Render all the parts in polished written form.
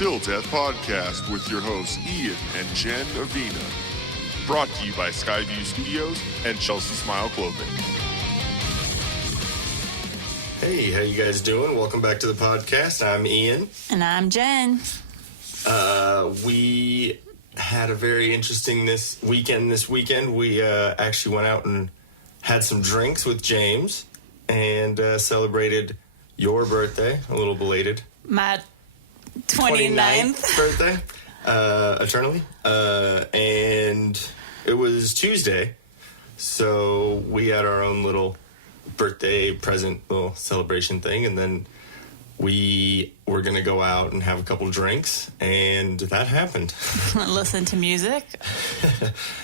Till Death Podcast with your hosts Ian and Jen Avina. Brought to you by Skyview Studios and Chelsea Smile Clothing. Hey, how you guys doing? Welcome back to the podcast. I'm Ian. And I'm Jen. We had a very interesting this weekend. We actually went out and had some drinks with James and celebrated your birthday, a little belated. My 29th birthday, eternally. And it was Tuesday, so we had our own little birthday present, little celebration thing, and then we were going to go out and have a couple drinks, and that happened. Listen to music.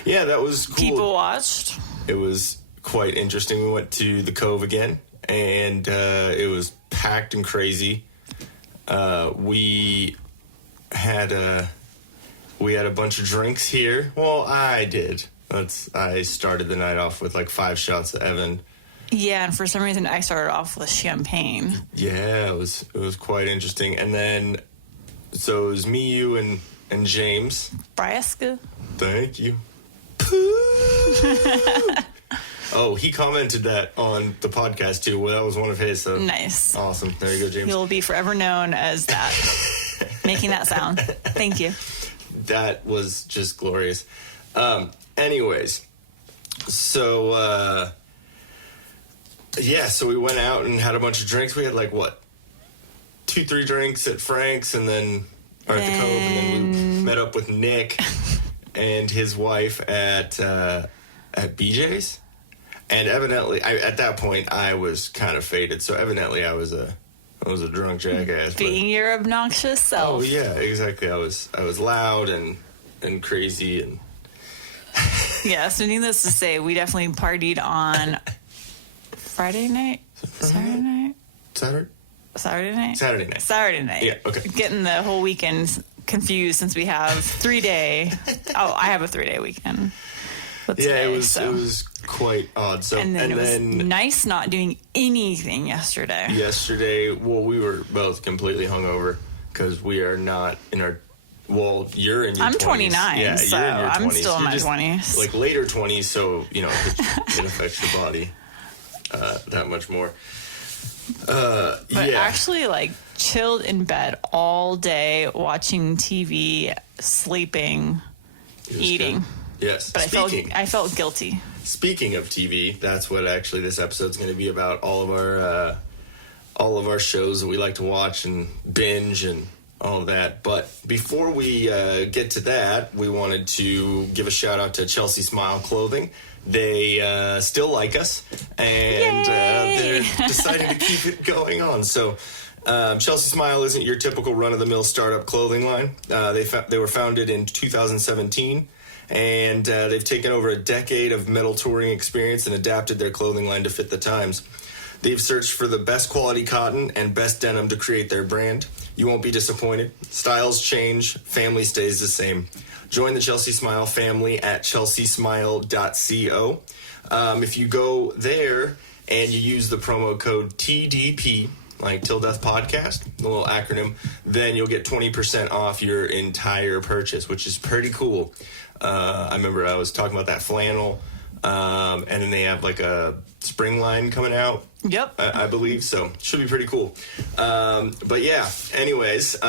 Yeah, that was cool. People watched. It was quite interesting. We went to the Cove again, and it was packed and crazy. We had a bunch of drinks here. Well, I did. I started the night off with like 5 shots of Evan. Yeah, and for some reason I started off with champagne. Yeah, it was quite interesting. And then, so it was me, you, and James. Braska. Thank you. Oh, he commented that on the podcast too. Well, that was one of his. So nice. Awesome. There you go, James. You'll be forever known as that. Making that sound. Thank you. That was just glorious. Anyways, so so we went out and had a bunch of drinks. We had like 2-3 drinks at Frank's, and then at the Cove, and then we met up with Nick and his wife at BJ's. And evidently, at that point, I was kind of faded. So evidently, I was a drunk jackass. Being your obnoxious self. Oh yeah, exactly. I was loud and crazy and. Yeah. So needless to say, we definitely partied on Friday night, Saturday night, Saturday night. Yeah. Okay. Getting the whole weekend confused since we have 3-day. Oh, I have a 3-day weekend. It was quite odd. So and then it was nice not doing anything yesterday. Well, we were both completely hungover because we are not in our. Well, you're in your 20s. I'm 29, yeah, so you're in your 20s. I'm still in my just, 20s. Like later 20s, so it affects your body that much more. But actually, chilled in bed all day, watching TV, sleeping, eating. Good. Yes. But I felt guilty. Speaking of TV, that's what actually this episode's going to be about. All of our shows that we like to watch and binge and all of that. But before we get to that, we wanted to give a shout out to Chelsea Smile Clothing. They still like us, and they're deciding to keep it going on. So Chelsea Smile isn't your typical run-of-the-mill startup clothing line. They were founded in 2017. And they've taken over a decade of metal touring experience and adapted their clothing line to fit the times. They've searched for the best quality cotton and best denim to create their brand. You won't be disappointed. Styles change, family stays the same. Join the Chelsea Smile family at chelseasmile.co. If you go there and you use the promo code TDP, like Till Death Podcast, the little acronym, then you'll get 20% off your entire purchase, which is pretty cool. I remember I was talking about that flannel, and then they have like a spring line coming out. Yep. I believe so. Should be pretty cool. But yeah, anyways,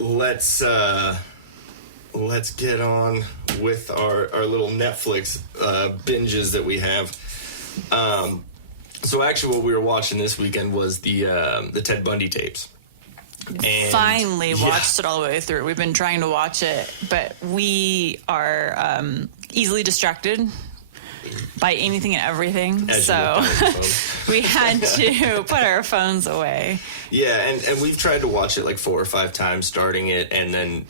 let's get on with our little Netflix binges that we have. So actually what we were watching this weekend was the Ted Bundy Tapes. And finally watched it all the way through. We've been trying to watch it, but we are easily distracted by anything and everything. So we had to put our phones away. Yeah, and we've tried to watch it like 4 or 5 times starting it, and then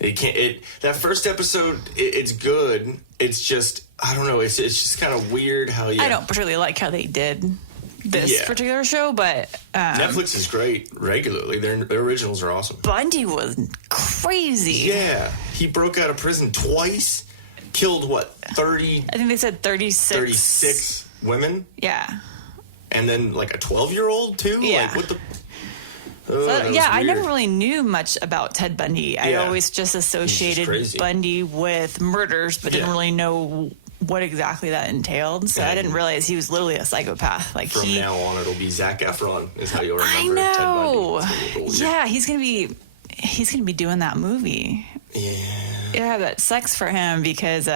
that first episode it's good. It's just I don't know, it's just kind of weird how I don't particularly like how they did this particular show, but Netflix is great regularly. Their originals are awesome. Bundy was crazy. Yeah, he broke out of prison twice, killed 30? I think they said 36. 36 women. Yeah, and then like a 12-year-old too. Yeah. Like what the? I never really knew much about Ted Bundy. I always just associated Bundy with murders, but didn't really know what exactly that entailed. So I didn't realize he was literally a psychopath. Like from now on, it'll be Zac Efron is how you'll remember Ted Bundy. Yeah, he's gonna be doing that movie. Yeah, that sucks for him because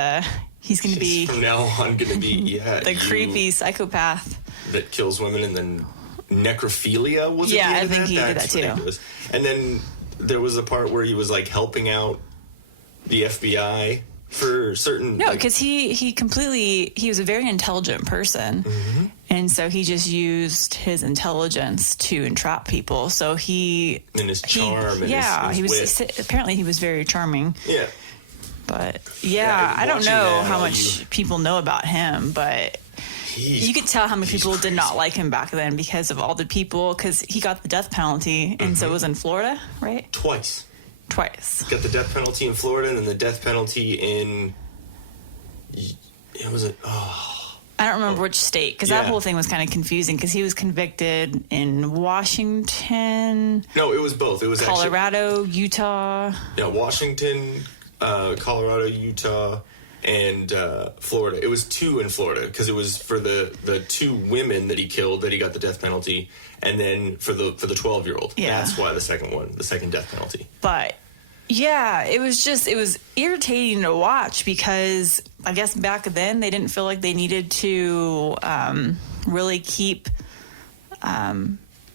he's gonna be from now on gonna be the creepy psychopath that kills women and then necrophilia was I think he did that too. And then there was a part where he was like helping out the FBI for certain because he was a very intelligent person, and so he just used his intelligence to entrap people. So and his charm and his wit. Apparently he was very charming. But I don't know how much people know about him, but you could tell how many people did not like him back then because of all the people, because he got the death penalty, and so it was in Florida, right? Twice. Got the death penalty in Florida and then the death penalty in... I don't remember which state, because that whole thing was kind of confusing, because he was convicted in Washington... No, it was both. It was Colorado, Utah... Yeah, Washington, Colorado, Utah... and Florida. It was 2 in Florida because it was for the 2 women that he killed that he got the death penalty, and then for the 12-year-old. That's why the second death penalty. But it was irritating to watch because I guess back then they didn't feel like they needed to really keep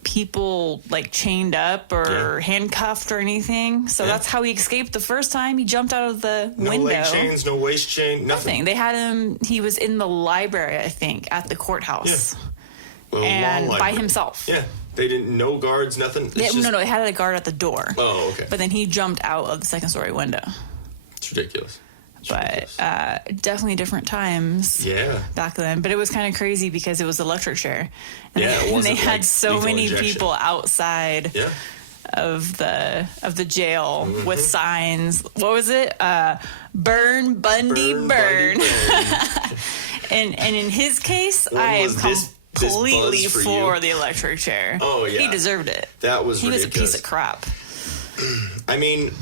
people like chained up or handcuffed or anything. So that's how he escaped the first time. He jumped out of the window. No leg chains, no waist chain, nothing. They had him, he was in the library, I think, at the courthourhouse. Well, and by himself. They didn't, no guards, nothing. No, they had a guard at the door. Oh, okay. But then he jumped out of the second story window. It's ridiculous. But definitely different times back then. But it was kind of crazy because it was electric chair. And they had so many people outside of the jail with signs. What was it? Burn, Bundy, burn. and in his case, I am completely for the electric chair. Oh, yeah. He deserved it. That was ridiculous. He was a piece of crap. I mean...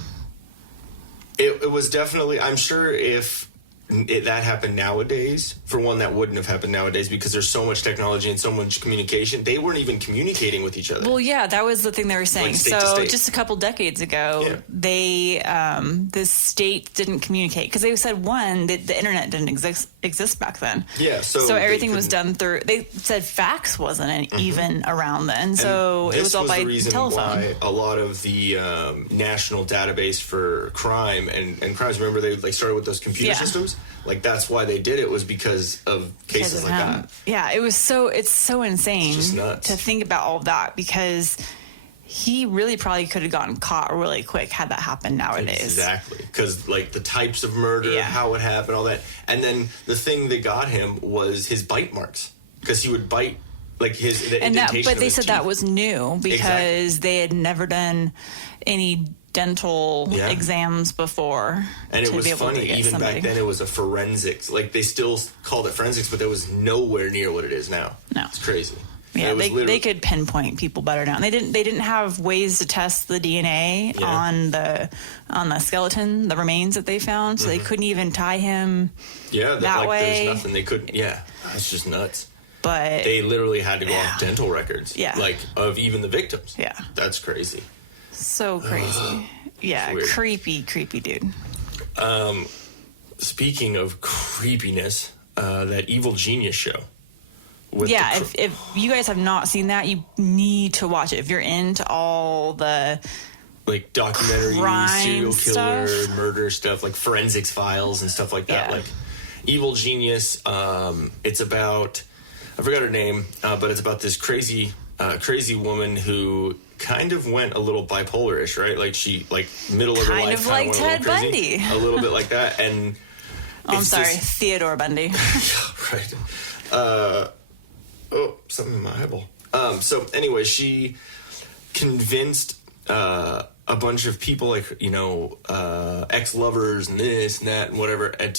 It was definitely, I'm sure if that happened nowadays, for one, that wouldn't have happened nowadays because there's so much technology and so much communication. They weren't even communicating with each other. Well, that was the thing they were saying. Like state to state. Just a couple decades ago, the state didn't communicate because they said, one, that the internet didn't exist back then. Yeah, so everything was done through, they said fax wasn't even around then. So it was all by telephone. This was the reason why a lot of the national database for crime and crimes, remember they started with those computer systems? Like that's why they did it, was because of cases like that. Yeah, it's so insane it's just nuts to think about all of that, because he really probably could have gotten caught really quick had that happened nowadays. Exactly, because like the types of murder, how it happened, all that. And then the thing that got him was his bite marks, because he would bite like but they said that was new because they had never done any dental exams before. And it was funny, even back then it was a forensics. Like they still called it forensics, but that was nowhere near what it is now. No. It's crazy. Yeah, they could pinpoint people better now. And they didn't have ways to test the DNA on the skeleton, the remains that they found, so they couldn't even tie him that way. There's nothing they could. Yeah, that's just nuts. But they literally had to go off dental records. Yeah, like of even the victims. Yeah, that's crazy. So crazy. Creepy dude. Speaking of creepiness, that Evil Genius show. If you guys have not seen that, you need to watch it. If you're into all the like documentary, serial killer, stuff, murder stuff, like forensics files and stuff like that. Like Evil Genius, it's about, I forgot her name, but it's about this crazy woman who kind of went a little bipolar-ish, right? Like she, like middle of her life, kind of like Ted Bundy, a little bit like that. And I'm sorry, Theodore Bundy. Right. Something in my eyeball. So anyway, she convinced a bunch of people, like, ex-lovers and this and that and whatever, and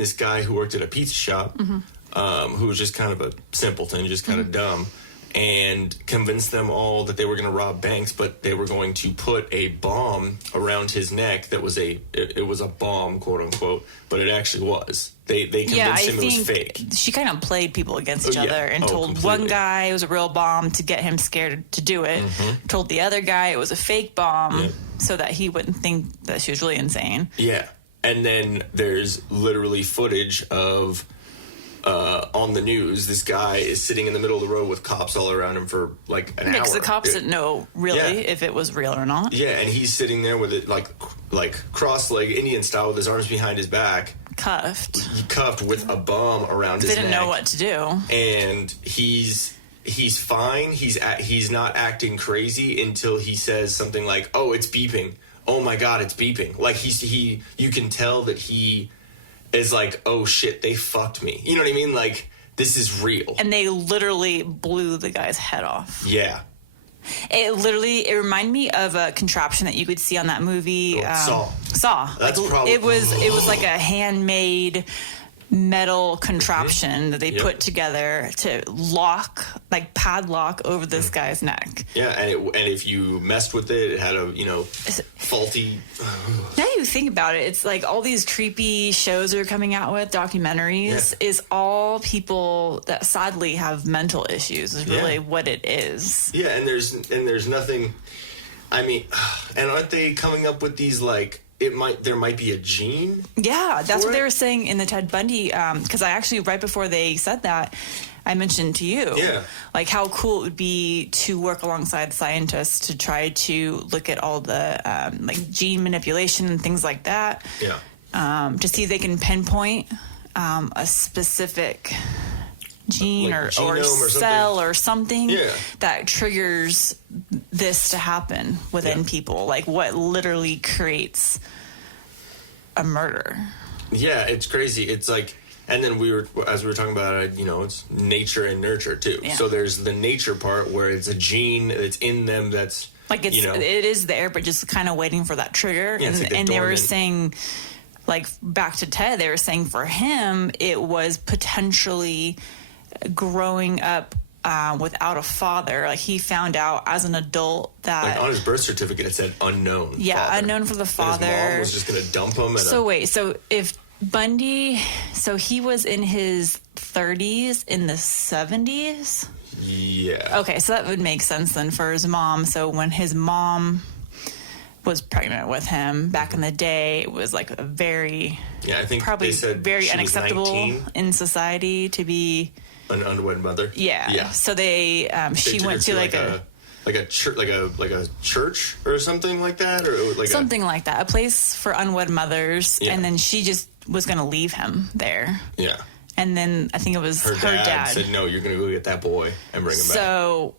this guy who worked at a pizza shop, who was just kind of a simpleton, just kind of dumb, and convinced them all that they were going to rob banks, but they were going to put a bomb around his neck that was it was a bomb, quote unquote, but it actually was. They convinced him it was fake. She kind of played people against each other and told one guy it was a real bomb to get him scared to do it. Told the other guy it was a fake bomb so that he wouldn't think that she was really insane. Yeah. And then there's literally footage of on the news, this guy is sitting in the middle of the road with cops all around him for like an hour. Because the cops didn't know really if it was real or not. Yeah, and he's sitting there with it like cross-legged Indian style with his arms behind his back. Cuffed with a bomb around his neck. They didn't know what to do. And he's fine. He's not acting crazy until he says something like, "Oh, it's beeping. Oh my God, it's beeping." Like you can tell that he is like, "Oh shit, they fucked me." You know what I mean? Like, this is real. And they literally blew the guy's head off. Yeah. It reminded me of a contraption that you could see on that movie. Saw. That's probably it was like a handmade metal contraption that they put together to padlock over this guy's neck. Yeah, and if you messed with it, it had a faulty. Now you think about it, it's like all these creepy shows they're coming out with, documentaries, is all people that sadly have mental issues. Is really what it is. Yeah, and there's nothing. I mean, and aren't they coming up with these like? There might be a gene. Yeah, that's what they were saying in the Ted Bundy. Because I actually, right before they said that, I mentioned to you, like how cool it would be to work alongside scientists to try to look at all the like gene manipulation and things like that. Yeah. To see if they can pinpoint a specific gene or cell or something that triggers this to happen within people, like what literally creates a murder. Yeah, it's crazy. It's like, and then as we were talking about it, it's nature and nurture too. So there's the nature part where it's a gene that's in them that's like it is there, but just kind of waiting for that trigger. And they were saying, like, back to Ted, they were saying for him it was potentially growing up without a father. Like, he found out as an adult that, like, on his birth certificate it said unknown. Father. Unknown for the father. And his mom was just gonna dump him. So if Bundy, so he was in his 30s in the 70s. Yeah. Okay, so that would make sense then for his mom. So when his mom was pregnant with him back in the day, it was like a very I think probably they said very unacceptable in society to be an unwed mother. Yeah. So they she went to like a church or something like that, or like something like that, a place for unwed mothers, and then she just was going to leave him there. Yeah. And then I think it was her dad said, "No, you're going to go get that boy and bring him back." So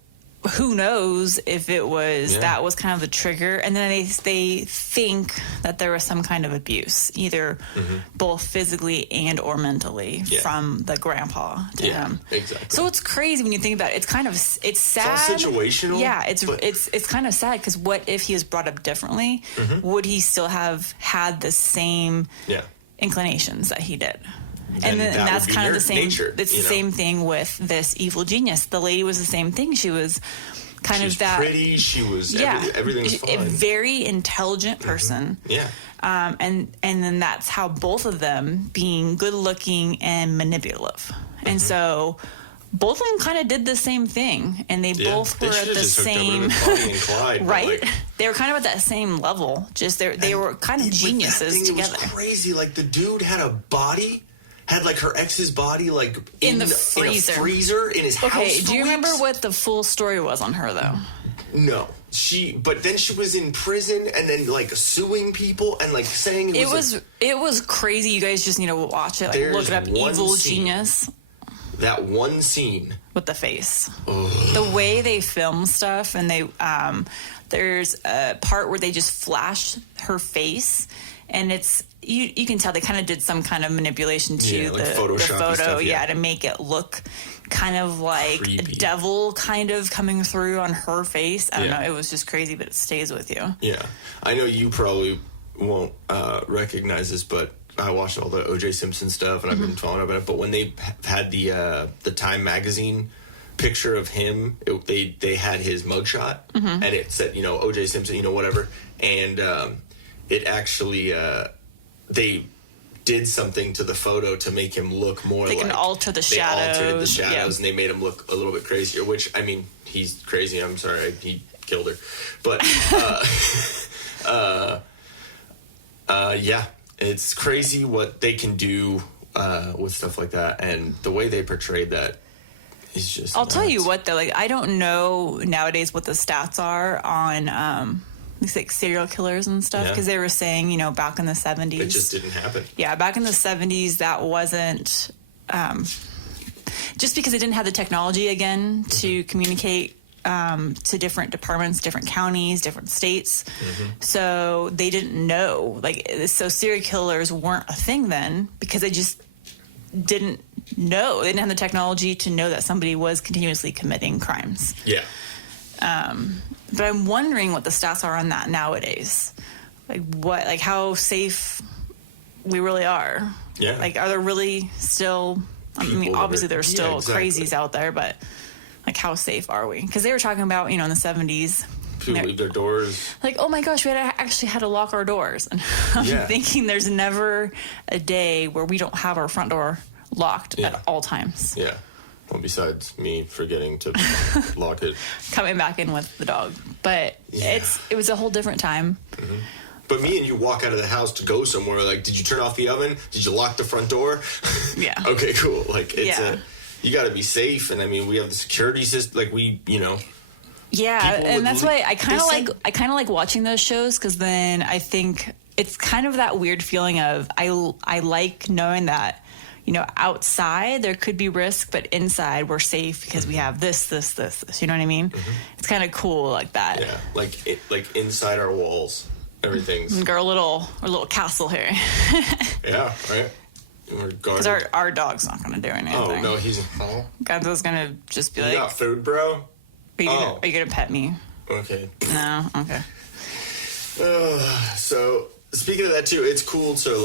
who knows if it was that was kind of the trigger, and then they think that there was some kind of abuse, either both physically and or mentally from the grandpa to him. Exactly. So it's crazy when you think about it. It's kind of sad. It's all situational. Yeah, it's kind of sad because what if he was brought up differently? Would he still have had the same inclinations that he did? And that's kind of the same. Nature, it's the same thing with this evil genius. The lady was the same thing. She was kind of that pretty. She was everything was fine. A very intelligent person. And then that's how both of them being good looking and manipulative. And so both of them kind of did the same thing, and they both were at the same right. They were kind of at that same level. Just they were kind of geniuses together. It was crazy. Like, the dude had a body. Had like her ex's body like in the freezer. In a freezer in his house. Okay, do you remember what the full story was on her though? No. But then she was in prison and then like suing people and like saying it was crazy. You guys just need to watch it. Like, look it up. Evil Genius. That one scene with the face. Ugh. The way they film stuff, and they there's a part where they just flash her face, and it's you can tell they kind of did some kind of manipulation to like the photo, stuff, to make it look kind of like creepy. A devil kind of coming through on her face. I don't know. It was just crazy, but it stays with you. Yeah, I know you probably won't recognize this, but I watched all the O.J. Simpson stuff, and I've been following up on it. But when they had the Time magazine picture of him. They had his mugshot, and it said, O.J. Simpson, whatever. And it actually, they did something to the photo to make him look more they can alter the shadows. They altered the shadows, and they made him look a little bit crazier, which, I mean, he's crazy. I'm sorry. He killed her. But, yeah, it's crazy what they can do with stuff like that. And the way they portrayed that is just I'll nuts. tell you what, though. Like, I don't know nowadays what the stats are on these like serial killers and stuff, because they were saying, back in the 70s. It just didn't happen. Yeah, back in the 70s, that wasn't... just because they didn't have the technology, again, to communicate to different departments, different counties, different states. So they didn't know. So serial killers weren't a thing then, because they just didn't know. They didn't have the technology to know that somebody was continuously committing crimes. Yeah. But I'm wondering what the stats are on that nowadays. Like how safe we really are. Yeah. Like, are there really still... I mean, obviously there's still crazies out there, but like, how safe are we? Because they were talking about, in the 70s, people leave their doors. Like, oh my gosh, we actually had to lock our doors. And I'm thinking there's never a day where we don't have our front door locked at all times. Yeah. Well, besides me forgetting to lock it. Coming back in with the dog. But it was a whole different time. But me and you walk out of the house to go somewhere. Like, did you turn off the oven? Did you lock the front door? Yeah. Okay, cool. Like, you got to be safe. And I mean, we have the security system. Like, Yeah, and that's why I kind of like watching those shows, because then I think it's kind of that weird feeling of I like knowing that, outside there could be risk, but inside we're safe because we have this. You know what I mean? It's kind of cool like that. Yeah, like inside our walls. Everything's like our little castle here. Yeah, right. Because our dog's not going to do anything. Oh no, he's. Gonzo's going to just be you like, got food, bro? Are you gonna pet me? Okay. No. Okay. So speaking of that too, it's cool to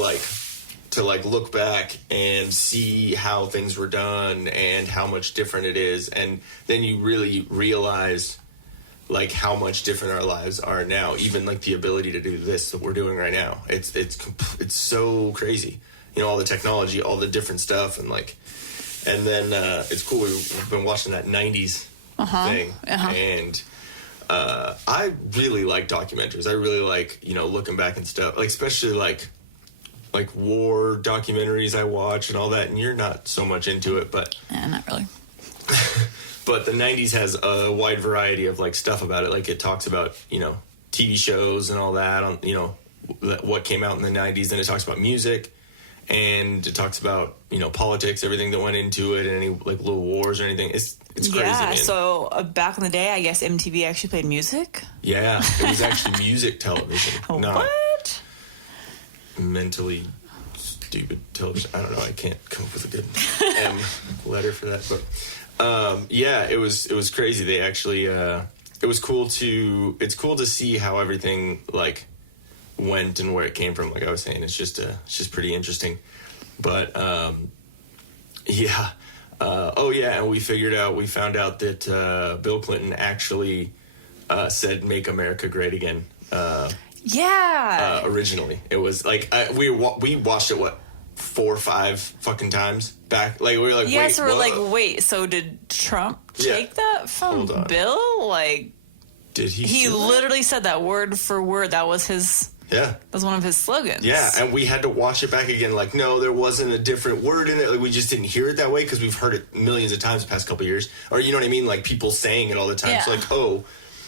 look back and see how things were done and how much different it is, and then you really realize like how much different our lives are now. Even like the ability to do this that we're doing right now. It's so crazy. All the technology, all the different stuff, and then it's cool. We've been watching that 90s thing, and I really like documentaries. I really like looking back and stuff, like especially like war documentaries I watch and all that. And you're not so much into it, but not really. But the 90s has a wide variety of like stuff about it. Like it talks about TV shows and all that on what came out in the 90s. Then it talks about music. And it talks about, politics, everything that went into it, and any like little wars or anything. It's crazy. Yeah, man. so back in the day, I guess MTV actually played music. Yeah, it was actually music television. Not what? Mentally stupid television. I don't know. I can't come up with a good M letter for that. But yeah, it was crazy. They actually it's cool to see how everything like went and where it came from. Like I was saying, it's just pretty interesting. But and we found out that Bill Clinton actually said "Make America Great Again." Originally, it was like we watched it 4 or 5 fucking times back. Like we were like, yeah. So we're like, wait. So did Trump take that from Bill? Like, did he? He literally said that word for word. That was his. Yeah. That was one of his slogans. Yeah, and we had to watch it back again. Like, no, there wasn't a different word in it. Like, we just didn't hear it that way because we've heard it millions of times the past couple of years. Or, you know what I mean? Like, people saying it all the time. Yeah. So, like, oh,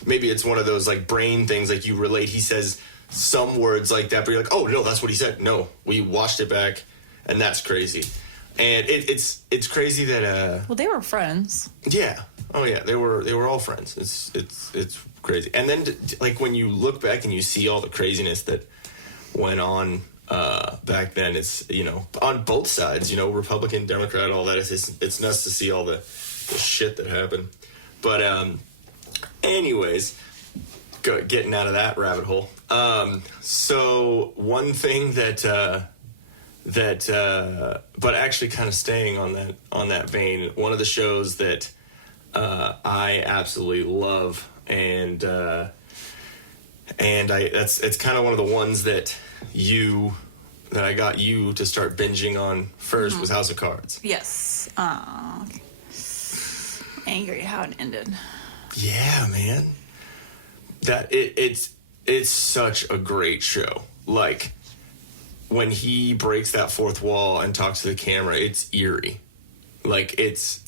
maybe it's one of those, like, brain things. Like, you relate. He says some words like that, but you're like, oh, no, that's what he said. No, we watched it back, and that's crazy. And it's crazy that... well, they were friends. Yeah. Oh, yeah. They were all friends. It's crazy. And then, like, when you look back and you see all the craziness that went on back then, it's, on both sides, Republican, Democrat, all that. It's nuts to see all the shit that happened. But anyways, getting out of that rabbit hole. So one thing that but actually kind of staying on that vein, one of the shows that I absolutely love, and it's kind of one of the ones that I got you to start binging on first was House of Cards. Yes. Angry how it ended. Yeah, man. It's such a great show. Like, when he breaks that fourth wall and talks to the camera, it's eerie. Like,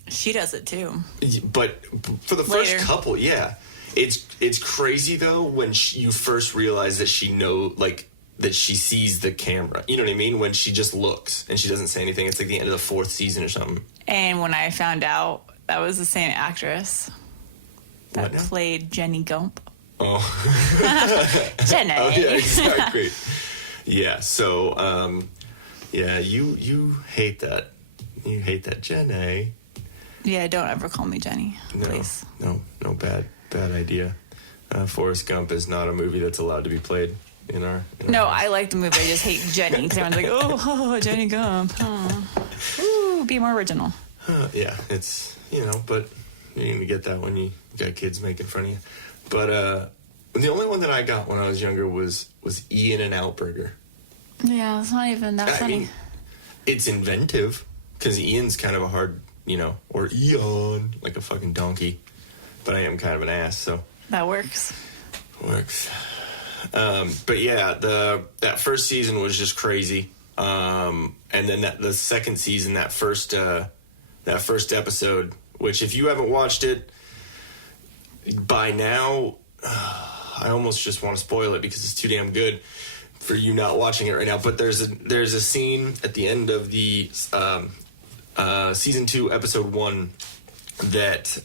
she does it too. But for the first couple, yeah. It's crazy though when you first realize that that she sees the camera. You know what I mean? When she just looks and she doesn't say anything. It's like the end of the fourth season or something. And when I found out that was the same actress that played Jenny Gump. Oh. Jenny. Oh, yeah, exactly. Yeah, so, you hate that. You hate that, Jenny. Yeah, don't ever call me Jenny, please. No, bad idea. Forrest Gump is not a movie that's allowed to be played in our No, house. I like the movie. I just hate Jenny because everyone's like, oh, Jenny Gump. Oh. Ooh, be more original. Yeah, it's, but you're going to get that when you got kids making fun of you. But the only one that I got when I was younger was Ian and Out Burger. Yeah, it's not even that funny. I mean, it's inventive because Ian's kind of a hard, or Eon, like a fucking donkey. But I am kind of an ass, so. That works. But yeah, that first season was just crazy. And then the second season, that first episode, which if you haven't watched it by now, I almost just want to spoil it because it's too damn good for you not watching it right now. But there's a scene at the end of the season 2, episode 1 that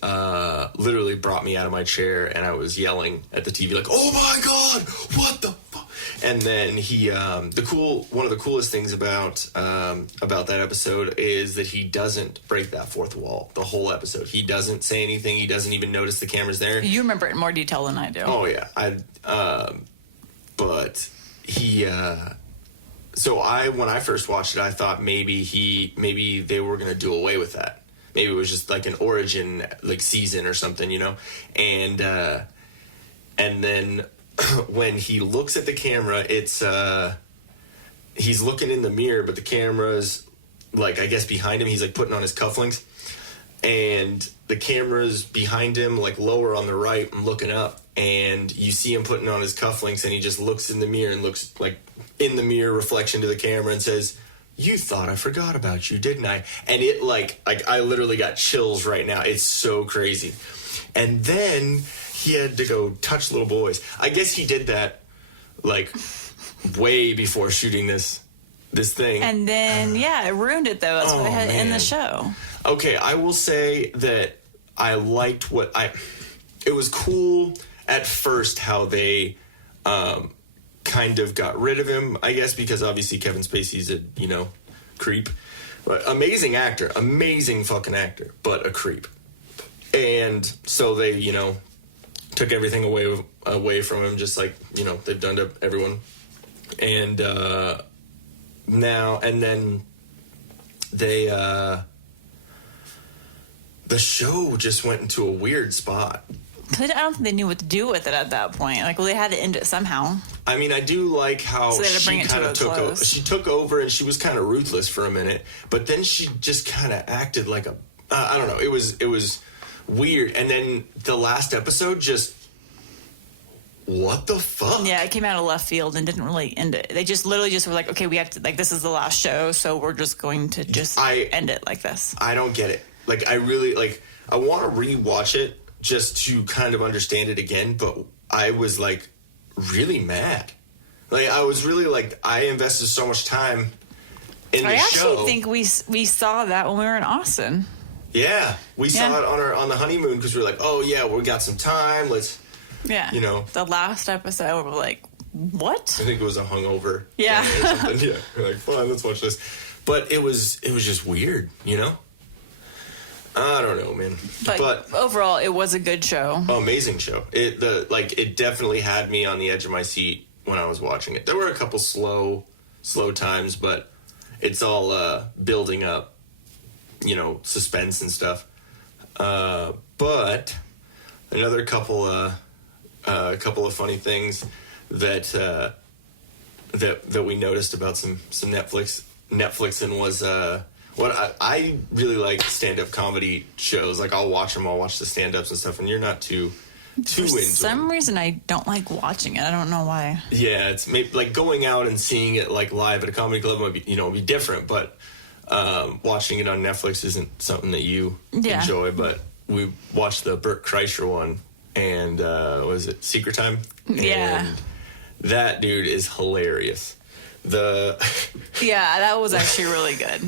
literally brought me out of my chair, and I was yelling at the TV like, "Oh my god, what the fuck!" And then one of the coolest things about that episode is that he doesn't break that fourth wall the whole episode. He doesn't say anything. He doesn't even notice the camera's there. You remember it in more detail than I do. Oh yeah, but he. So when I first watched it, I thought maybe they were gonna do away with that. Maybe it was just like an origin season or something, and then when he looks at the camera, it's he's looking in the mirror, but the camera's I guess behind him. He's putting on his cufflinks, and the camera's behind him, lower on the right, and looking up, and you see him putting on his cufflinks, and he just looks in the mirror and looks in the mirror reflection to the camera and says, "You thought I forgot about you, didn't I?" And it I literally got chills right now. It's so crazy. And then he had to go touch little boys. I guess he did that way before shooting this thing. And then it ruined it though. That's why they had it in the show. Okay, I will say that I liked it was cool at first how they kind of got rid of him, I guess, because obviously Kevin Spacey's a, creep. But amazing actor, amazing fucking actor, but a creep. And so they, took everything away from him, just they've done to everyone. And then they, the show just went into a weird spot. I don't think they knew what to do with it at that point. They had to end it somehow. I mean, I do like how she kind of took over. She took over, and she was kind of ruthless for a minute, but then she just kind of acted like a. I don't know. It was weird, and then the last episode just. What the fuck? Yeah, it came out of left field and didn't really end it. They just literally were like, okay, we have to this is the last show, so we're just going to end it like this. I don't get it. I really I want to rewatch it just to kind of understand it again, but I was really mad. I was really I invested so much time in the show. I actually think we saw that when we were in Austin. Yeah, we saw it on the honeymoon because we were like, oh yeah, we got some time. Let's the last episode, we're like, what? I think it was a hungover. Yeah, or something. Yeah, we're like, fine, let's watch this. But it was just weird, I don't know, man. But overall, it was a good show. Amazing show. It definitely had me on the edge of my seat when I was watching it. There were a couple slow times, but it's all building up, suspense and stuff. But another couple of funny things that we noticed about some Netflixing was what I really like stand-up comedy shows. Like I'll watch them, I'll watch the stand-ups and stuff, and you're not too into For some reason, I don't like watching it. I don't know why. Yeah, it's maybe like going out and seeing it like live at a comedy club might be different, but watching it on Netflix isn't something that you enjoy. But we watched the Bert Kreischer one, and was it Secret Time? Yeah, and that dude is hilarious. That was actually really good.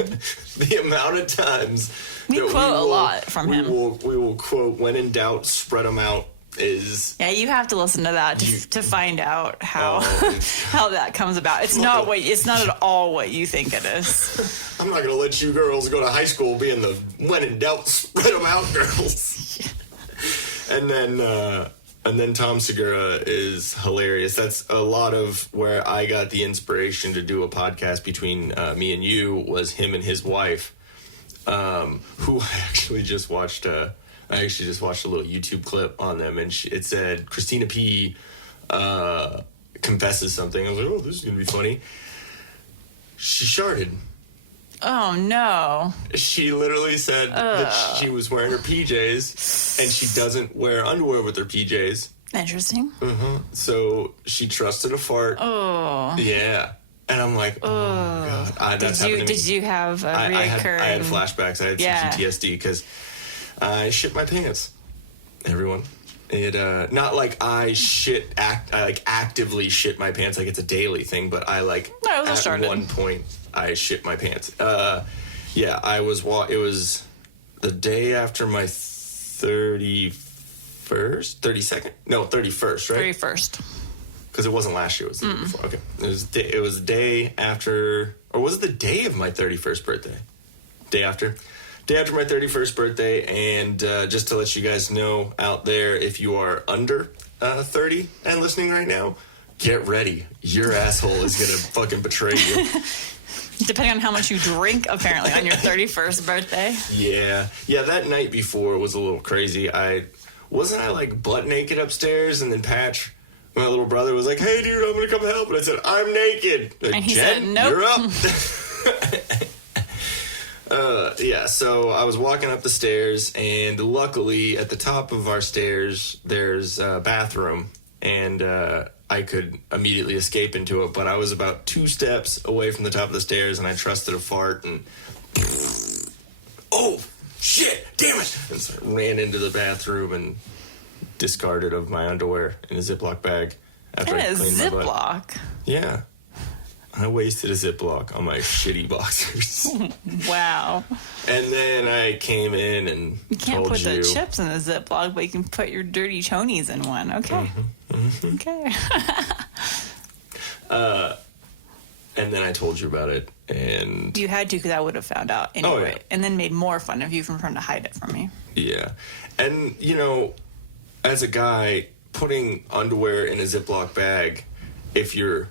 The amount of times we quote a lot from him. We will quote, "When in doubt, spread them out." You have to listen to that to find out how that comes about. It's not at all what you think it is. I'm not gonna let you girls go to high school being the "when in doubt, spread them out" girls. And then Tom Segura is hilarious. That's a lot of where I got the inspiration to do a podcast between me and you, was him and his wife, who I actually just watched a little YouTube clip on them, and it said Christina P. Confesses something. I was like, oh, this is going to be funny. She sharted. Oh, no. She literally said that she was wearing her PJs, and she doesn't wear underwear with her PJs. Interesting. Mm-hmm. So she trusted a fart. Oh. Yeah. And I'm like, oh, God. That's happened to me. Did you have a reoccurring... I had flashbacks. I had some PTSD because I shit my pants. Everyone. It not like I actively shit my pants like it's a daily thing, but I at one point I shit my pants. It was the day after my 31st, right? 31st. Because it wasn't last year, it was the year before. Okay. It was the day after, or was it the day of my 31st birthday? Day after my 31st birthday, and just to let you guys know out there, if you are under 30 and listening right now, get ready. Your asshole is going to fucking betray you. Depending on how much you drink, apparently, on your 31st birthday. Yeah, that night before was a little crazy. Wasn't like butt naked upstairs, and then Patch, my little brother, was like, hey, dude, I'm going to come help. And I said, I'm naked. Like, and he Jen, said, nope. You're up. So I was walking up the stairs, and luckily at the top of our stairs there's a bathroom, and I could immediately escape into it, but I was about 2 steps away from the top of the stairs, and I trusted a fart, and oh shit, damn it, and so I ran into the bathroom and discarded of my underwear in a Ziploc bag after I cleaned my butt. Ziploc? Yeah. I wasted a Ziploc on my shitty boxers. Wow. And then I came in and you can't put the chips in the Ziploc, but you can put your dirty chonies in one. Okay. Mm-hmm. Okay. And then I told you about it, and you had to, because I would have found out anyway. Oh, yeah. And then made more fun of you from trying to hide it from me. Yeah. And, as a guy, putting underwear in a Ziploc bag, if your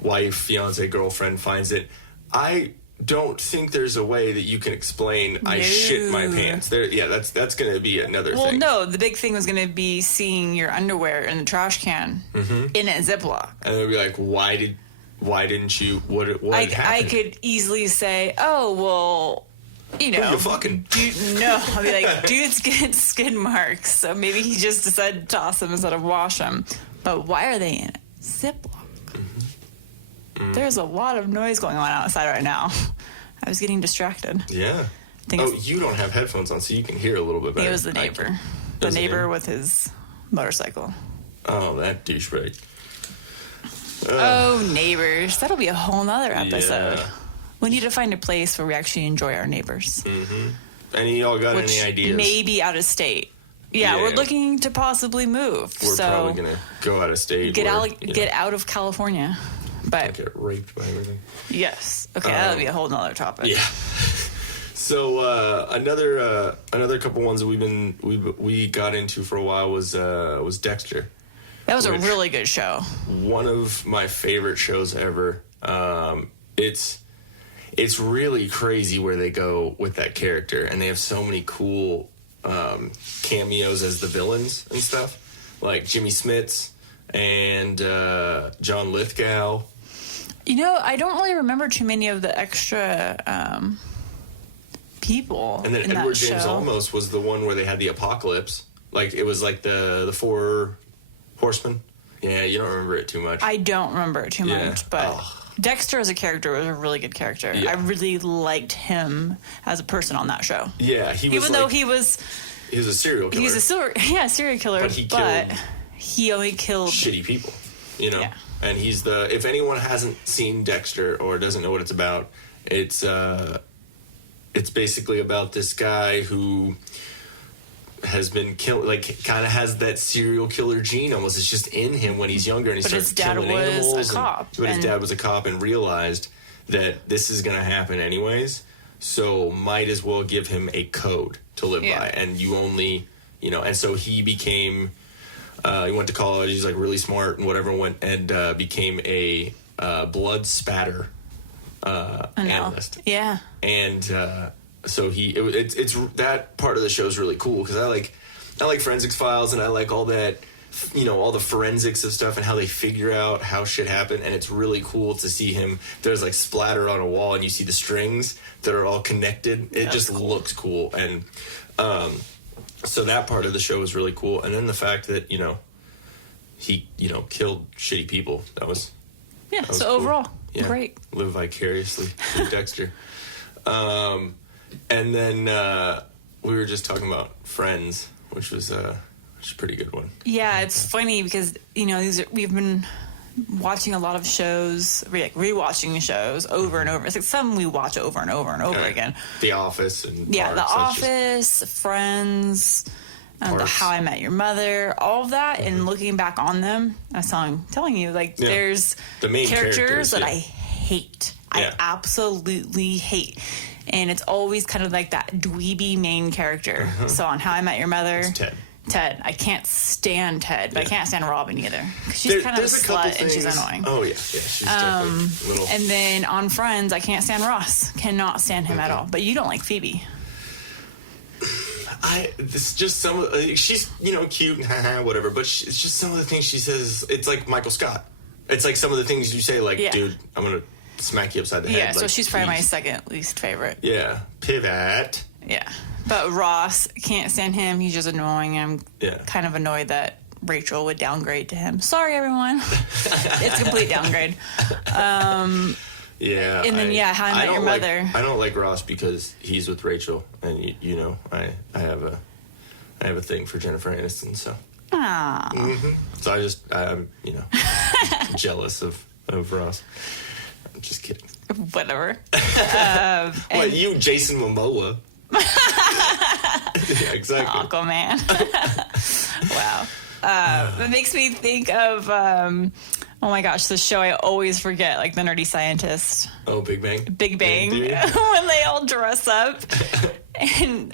wife, fiance, girlfriend finds it, I don't think there's a way that you can explain I shit my pants. That's going to be another thing. Well, no, the big thing was going to be seeing your underwear in the trash can in a Ziploc. And they'd be like, why didn't you, what happened? I could easily say, oh, well, Who you fucking? I'll be like, dude's getting skid marks, so maybe he just decided to toss them instead of wash them. But why are they in a Ziploc? There's a lot of noise going on outside right now. I was getting distracted. Yeah. You don't have headphones on, so you can hear a little bit better. It was the neighbor. The neighbor with his motorcycle. Oh, that douchebag. Oh, neighbors. That'll be a whole nother episode. Yeah. We need to find a place where we actually enjoy our neighbors. Mm-hmm. Any y'all got any ideas? Maybe out of state. Yeah, we're looking to possibly move. We're probably going to go out of state. Get out of California. But get raped by everything. Yes. Okay, that'll be a whole nother topic. Yeah. So another couple ones that we got into for a while was Dexter. That was a really good show. One of my favorite shows ever. It's really crazy where they go with that character, and they have so many cool cameos as the villains and stuff, like Jimmy Smits and John Lithgow. You know, I don't really remember too many of the extra people. And then in Edward that James show. Olmos was the one where they had the apocalypse. Like, it was like the 4 horsemen. Yeah, you don't remember it too much. I don't remember it too Yeah. much, but Dexter as a character was a really good character. Yeah. I really liked him as a person on that show. Yeah, he was Even though he was a serial killer. he was a serial killer, But he killed he only killed shitty people, you know? Yeah. And he's if anyone hasn't seen Dexter or doesn't know what it's about, it's basically about this guy who has been killed, like, kind of has that serial killer gene almost. It's just in him when he's younger, and he But starts his dad killing was animals. a cop, But his and- dad was a cop and realized that this is going to happen anyways, so might as well give him a code to live Yeah. by. And you only, and so he became, he went to college, he's like really smart and whatever, went and became a blood spatter analyst. Yeah. And so it's that part of the show is really cool because I like Forensics Files, and I like all that, all the forensics of stuff and how they figure out how shit happened. And it's really cool to see him. There's like splatter on a wall, and you see the strings that are all connected. It just looks cool. And so that part of the show was really cool. And then the fact that he killed shitty people. That was Yeah. So cool. overall, Yeah. great. Live vicariously through Dexter. And then we were just talking about Friends, which was a pretty good one. Yeah, it's funny because we've been watching a lot of shows, rewatching shows over and over. It's like some we watch over and over and over again. The Office and Yeah, The Parks, that's Office, Friends, the Parks. How I Met Your Mother, all of that, and looking back on them, I was telling you, there's The main characters that yeah. I hate. Yeah. I absolutely hate. And it's always kind of like that dweeby main character. So on How I Met Your Mother, It's Ted. I can't stand Ted, but I can't stand Robin either. 'Cause she's There- kind of a there's couple slut and she's things- annoying. Oh yeah, she's definitely a little. And then on Friends, I can't stand Ross. Cannot stand him at all. But you don't like Phoebe. This is just some of she's cute, whatever. But it's just some of the things she says. It's like Michael Scott. It's like some of the things you say, like, Yeah. dude, I'm gonna smack you upside the head. Yeah, so like, she's probably my please. second least favorite. Yeah, pivot. Yeah. But Ross, can't stand him. He's just annoying. I'm Yeah. kind of annoyed that Rachel would downgrade to him. Sorry, everyone. It's a complete downgrade. Yeah. And then, How I Met Your don't Mother. I don't like Ross because he's with Rachel, and I have a thing for Jennifer Aniston, so. Aw. So I'm jealous of Ross. I'm just kidding. Whatever. What, you, Jason Momoa? Yeah, exactly. Aquaman. Wow. It makes me think of, oh my gosh, the show I always forget, like the Nerdy Scientist. Oh, Big Bang. Big Bang. Theory? When they all dress up and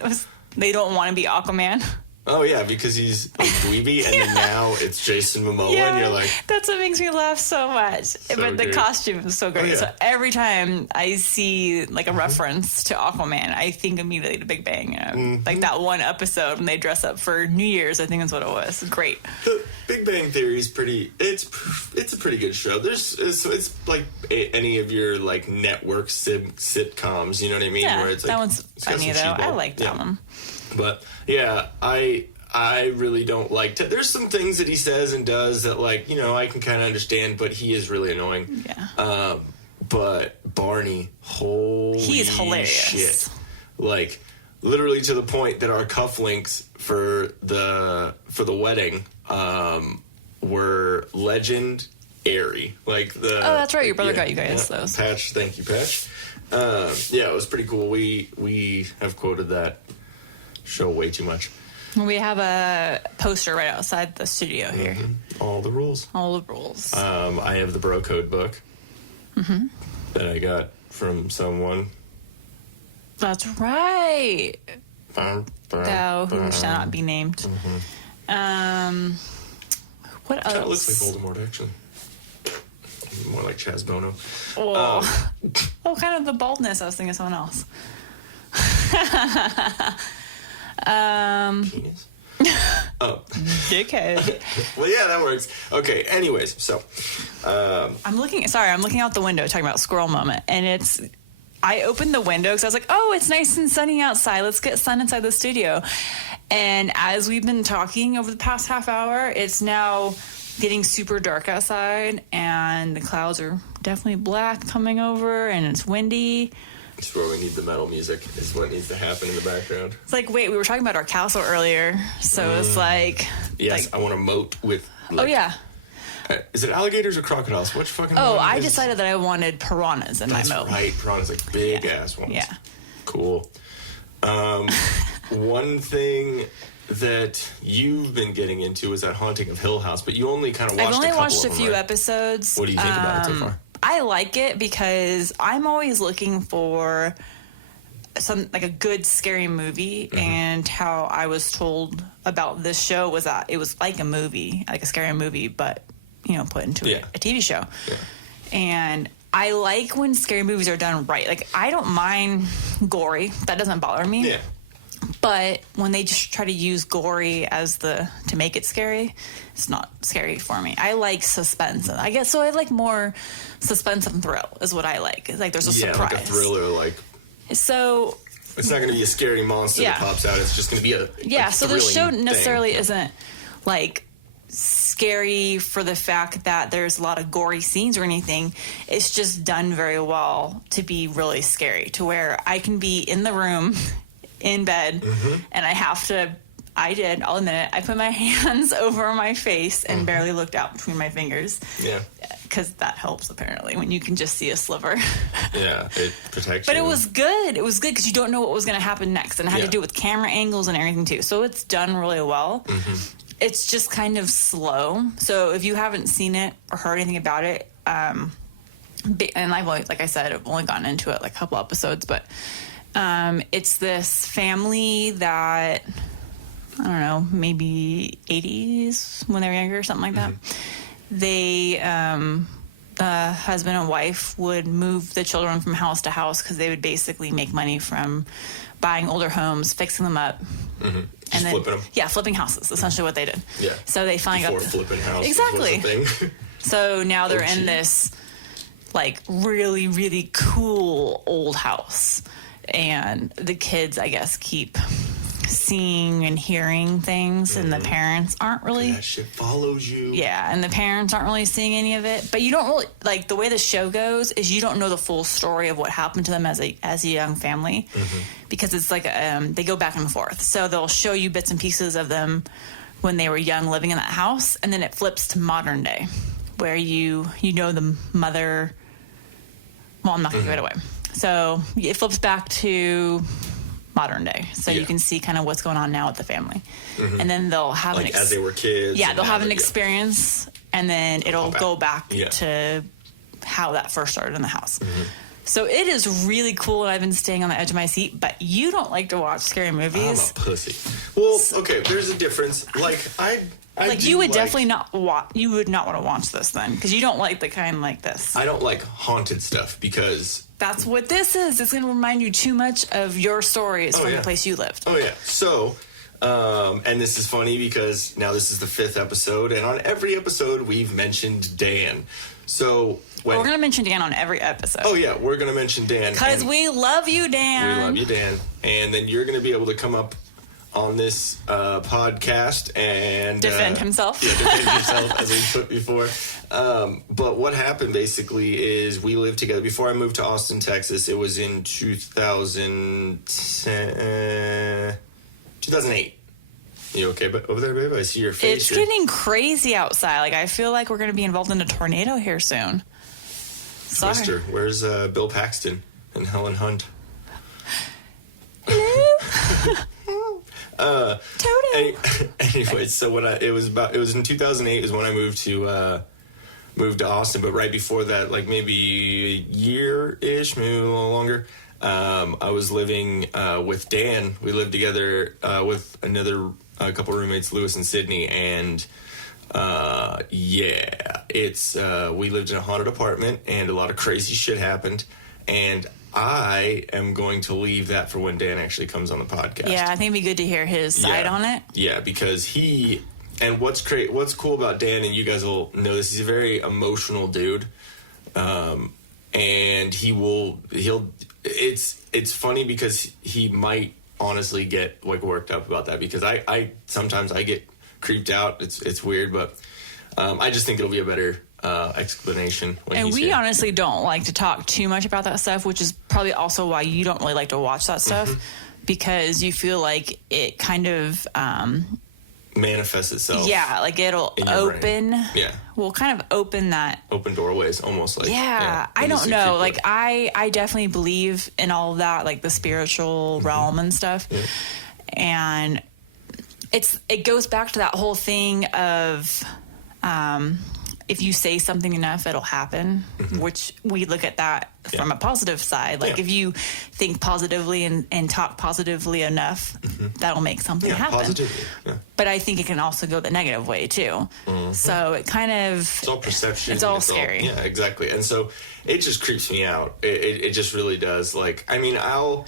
they don't want to be Aquaman. Oh yeah, because he's a dweeby, and then now it's Jason Momoa, and you're like, that's what makes me laugh so much. But the great. costume is so great. Oh, yeah. So every time I see like a reference to Aquaman, I think immediately to Big Bang. Like that one episode when they dress up for New Year's, I think is what it was. Great. the Big Bang Theory is pretty. It's a pretty good show. It's like any of your like network sitcoms. You know what I mean? Yeah, Where it's that like, one's it's got funny some though. I cheap like yeah. that one. But yeah, I really don't like Ted. There's some things that he says and does that, like, I can kind of understand, but he is really annoying. Yeah. But Barney, holy He's hilarious. shit. Like, literally to the point that our cufflinks for the wedding were legendary. Like the that's right, your brother got you guys those. Patch, thank you, Patch. It was pretty cool. We have quoted that show way too much. We have a poster right outside the studio here. All the rules. All the rules. I have the Bro Code book that I got from someone. That's right. Thou who shall not be named. What That else? looks like Voldemort, actually. More like Chaz Bono. Kind of the baldness. I was thinking of someone else. Penis? Oh. Dickhead. Well, yeah, that works. Okay, anyways, so. I'm looking out the window talking about squirrel moment, and I opened the window because I was like, oh, it's nice and sunny outside. Let's get sun inside the studio. And as we've been talking over the past half hour, it's now getting super dark outside, and the clouds are definitely black coming over, and it's windy. It's where we need the metal music. Is what needs to happen in the background. It's like, wait, we were talking about our castle earlier, so it's like... Yes, I want to moat with... oh, yeah. Is it alligators or crocodiles? Which fucking... Oh, I decided that I wanted piranhas in my moat. That's right, piranhas, like big-ass ones. Yeah. Cool. One thing that you've been getting into is that Haunting of Hill House, but you only kind of watched I've only a couple watched of a them, few right? episodes. What do you think about it so far? I like it because I'm always looking for like a good scary movie, and how I was told about this show was that it was like a movie, like a scary movie, but put into a TV show. Yeah. And I like when scary movies are done right. Like, I don't mind gory. That doesn't bother me. Yeah. But when they just try to use gory to make it scary, it's not scary for me. I like suspense. I guess so. I like more suspense and thrill is what I like. It's like there's a surprise. Like a thriller. Like, so it's not going to be a scary monster that pops out. It's just going to be a So the show necessarily isn't like scary for the fact that there's a lot of gory scenes or anything. It's just done very well to be really scary, to where I can be in the room in bed, and I'll admit it, I put my hands over my face and barely looked out between my fingers. Yeah. Because that helps, apparently, when you can just see a sliver. Yeah, it protects you. But it was good. It was good because you don't know what was going to happen next. And I had to do it with camera angles and everything, too. So it's done really well. It's just kind of slow. So if you haven't seen it or heard anything about it, and I've only, like I said, I've only gotten into it like a couple episodes, but it's this family that, I don't know, maybe 80s when they were younger or something like that. They, the husband and wife would move the children from house to house because they would basically make money from buying older homes, fixing them up. And then flipping them. Yeah, flipping houses, essentially what they did. Yeah. So they finally got flipping houses. Exactly. So now they're in this like really, really cool old house. And the kids, I guess, keep seeing and hearing things, and the parents aren't really... That shit follows you. Yeah, and the parents aren't really seeing any of it. But you don't really... Like, the way the show goes is you don't know the full story of what happened to them as a young family. Because it's like, they go back and forth. So they'll show you bits and pieces of them when they were young living in that house, and then it flips to modern day, where you know the mother... Well, I'm not going to give it away. So it flips back to modern day, so you can see kind of what's going on now with the family, and then they'll have as they were kids. Yeah, they'll have an experience, and then it'll go back to how that first started in the house. So it is really cool, and I've been staying on the edge of my seat. But you don't like to watch scary movies. I'm a pussy. Well, okay, there's a difference. Like you would definitely not want. You would not want to watch this then, because you don't like the kind like this. I don't like haunted stuff because that's what this is. It's going to remind you too much of your stories from the place you lived. Oh yeah. So, and this is funny because now this is the 5th episode, and on every episode we've mentioned Dan. So we're going to mention Dan on every episode. Oh yeah, we're going to mention Dan because we love you, Dan. We love you, Dan. And then you're going to be able to come up on this podcast and defend himself. Yeah, defend yourself, as we put before. But what happened basically is we lived together. Before I moved to Austin, Texas, it was in 2008. You okay over there, babe? I see your face. It's getting crazy outside. Like, I feel like we're going to be involved in a tornado here soon. Sorry. Twister, where's Bill Paxton and Helen Hunt? Hello? Anyway, so it was in 2008 is when I moved to Austin, but right before that, like maybe a year-ish, maybe a little longer, I was living with Dan. We lived together with another couple roommates, Lewis and Sydney, and we lived in a haunted apartment, and a lot of crazy shit happened. And I am going to leave that for when Dan actually comes on the podcast. Yeah, I think it'd be good to hear his side on it. Yeah, because what's cool about Dan, and you guys will know this, he's a very emotional dude. And it's funny because he might honestly get like worked up about that, because I sometimes I get creeped out. It's weird, but I just think it'll be a better explanation when and he's we here. honestly don't like to talk too much about that stuff, which is probably also why you don't really like to watch that stuff, because you feel like it kind of manifests itself. Yeah, like it'll open. Yeah. Will kind of open that. Open doorways, almost like. Yeah, I don't know. Like I definitely believe in all of that, like the spiritual realm and stuff. Yeah. And it goes back to that whole thing of if you say something enough, it'll happen, which we look at that from a positive side. Like if you think positively and talk positively enough, that'll make something happen. Positively. Yeah. But I think it can also go the negative way too. So it kind of... It's all perception. It's all scary. Yeah, exactly. And so it just creeps me out. It just really does. Like, I mean,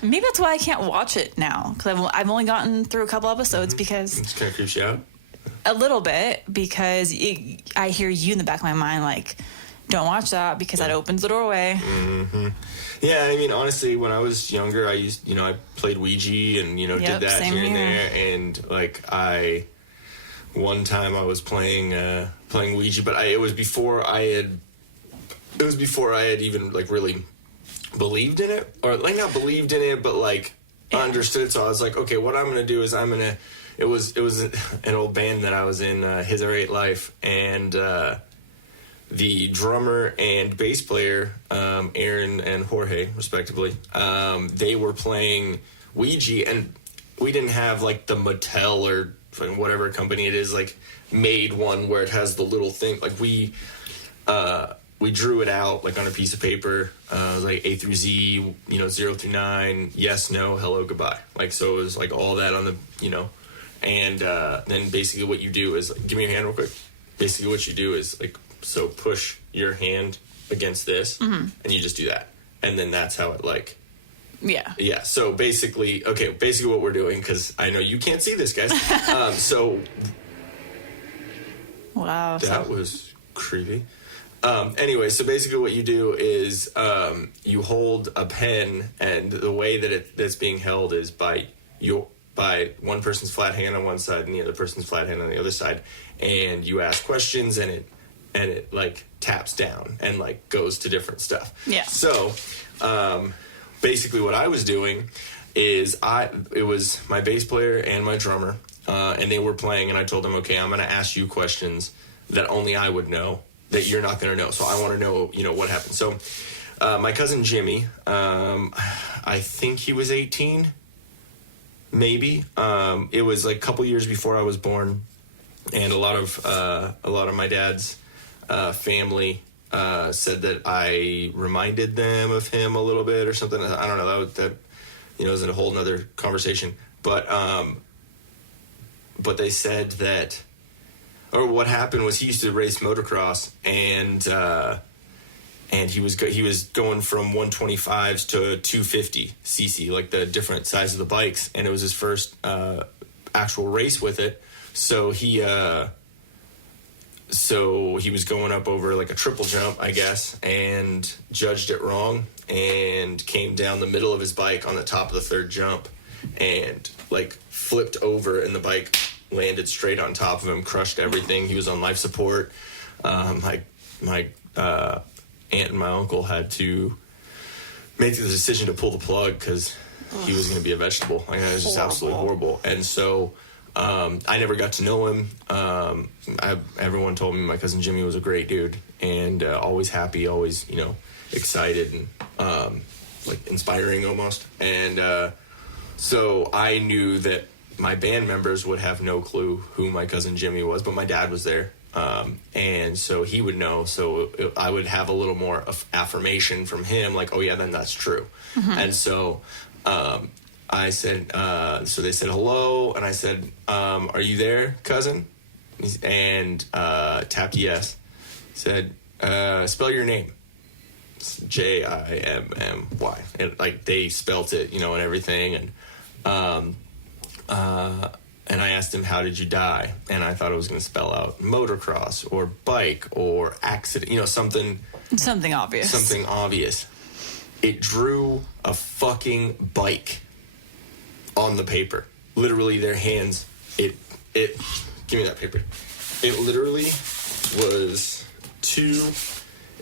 Maybe that's why I can't watch it now. Because I've only gotten through a couple episodes because... It kind of creeps you out? A little bit, because I hear you in the back of my mind, like, don't watch that because that opens the doorway. Yeah, I mean, honestly, when I was younger, I played Ouija and, did that here and there. And, like, one time I was playing Ouija, but it was before I had even, like, really believed in it. Or, like, not believed in it, but, like, understood. So I was like, okay, what I'm going to do is it was an old band that I was in, His or Eight Life, and the drummer and bass player, Aaron and Jorge, respectively, they were playing Ouija, and we didn't have like the Mattel or whatever company it is like made one where it has the little thing. Like we drew it out like on a piece of paper. It was like A through Z, 0 through 9, yes, no, hello, goodbye. Like, so it was like all that on the, and then basically what you do is, like, give me your hand real quick. Basically what you do is, like, so push your hand against this, and you just do that. And then that's how it, like... Yeah. Yeah, so basically what we're doing, because I know you can't see this, guys. So... Wow. That was creepy. Anyway, so basically what you do is you hold a pen, and the way that that's being held is by one person's flat hand on one side and the other person's flat hand on the other side, and you ask questions, and it like taps down and like goes to different stuff. Yeah. So basically what I was doing is it was my bass player and my drummer, and they were playing, and I told them, okay, I'm going to ask you questions that only I would know, that you're not going to know. So I want to know, what happened. So my cousin Jimmy, I think he was 18, maybe. It was like a couple years before I was born, and a lot of my dad's family said that I reminded them of him a little bit or something. I don't know. That is a whole nother conversation. But they said that, or what happened was he used to race motocross, and he was going from 125s to 250 cc, like the different size of the bikes, and it was his first actual race with it. So he was going up over like a triple jump, I guess, and judged it wrong and came down the middle of his bike on the top of the third jump and like flipped over, and the bike landed straight on top of him, crushed everything. He was on life support. My aunt and my uncle had to make the decision to pull the plug because he was going to be a vegetable. Like, it was just absolutely horrible. And so I never got to know him. Everyone told me my cousin Jimmy was a great dude and always happy, always, excited and like inspiring almost. And so I knew that my band members would have no clue who my cousin Jimmy was, but my dad was there. And so he would know. So I would have a little more affirmation from him, like, oh yeah, then that's true. And so I said, so they said hello, and I said, are you there, cousin? And tapped yes. Said, spell your name. Jimmy, and like they spelt it, and everything, and I asked him, how did you die? And I thought it was going to spell out motocross or bike or accident, something obvious. It drew a fucking bike on the paper. Literally, their hands. It. Give me that paper. It literally was two.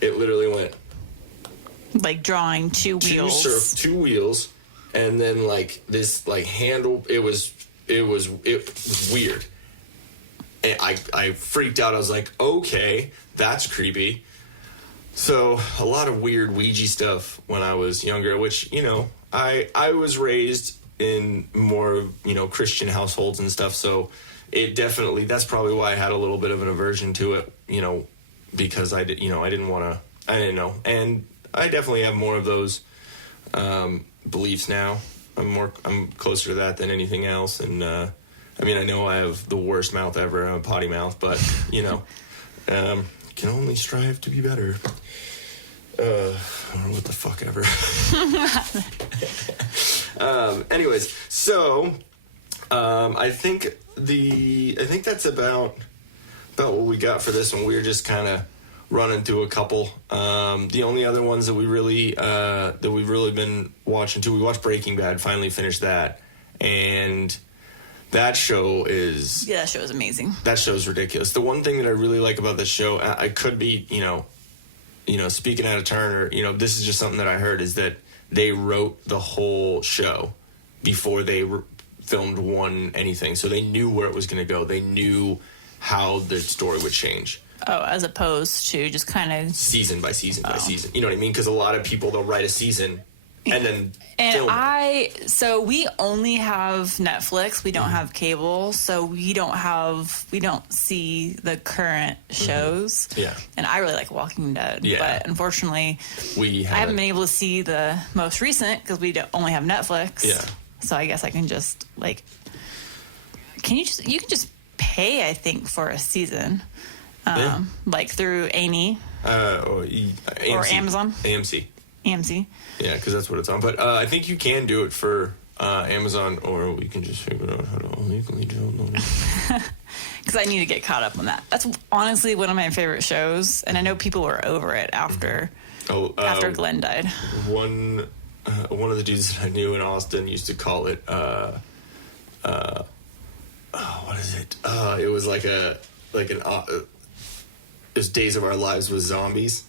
It literally went like drawing two wheels. Two wheels, and then like this like handle. It was weird. And I freaked out. I was like, okay, that's creepy. So a lot of weird Ouija stuff when I was younger, which, I was raised in more, Christian households and stuff. So it definitely, that's probably why I had a little bit of an aversion to it, because I didn't know. And I definitely have more of those beliefs now. I'm closer to that than anything else. And, I know I have the worst mouth ever. I'm a potty mouth, but, can only strive to be better. I don't know what the fuck ever. Anyways, so I think that's about what we got for this one. We were just kind of running through a couple. The only other ones that we've really been watching too. We watched Breaking Bad. Finally finished that, and that show is... Yeah, that show is amazing. That show is ridiculous. The one thing that I really like about this show, I could be, speaking out of turn, or, this is just something that I heard, is that they wrote the whole show before they filmed anything. So they knew where it was going to go. They knew how the story would change. Oh, as opposed to just kind of... Season by season by season. You know what I mean? Because a lot of people, they'll write a season... And then so we only have Netflix. We don't have cable, so we don't see the current shows. Yeah. And I really like Walking Dead, yeah. But unfortunately, I haven't been able to see the most recent because we only have Netflix. Yeah. So I guess I can just you can just pay, I think, for a season, like through AMC. Or Amazon. AMC. Yeah, because that's what it's on. But I think you can do it for Amazon, or we can just figure out how to illegally download it. Because I need to get caught up on that. That's honestly one of my favorite shows, and I know people were over it after Glenn died. One of the dudes that I knew in Austin used to call it what is it? It was it was Days of Our Lives with Zombies.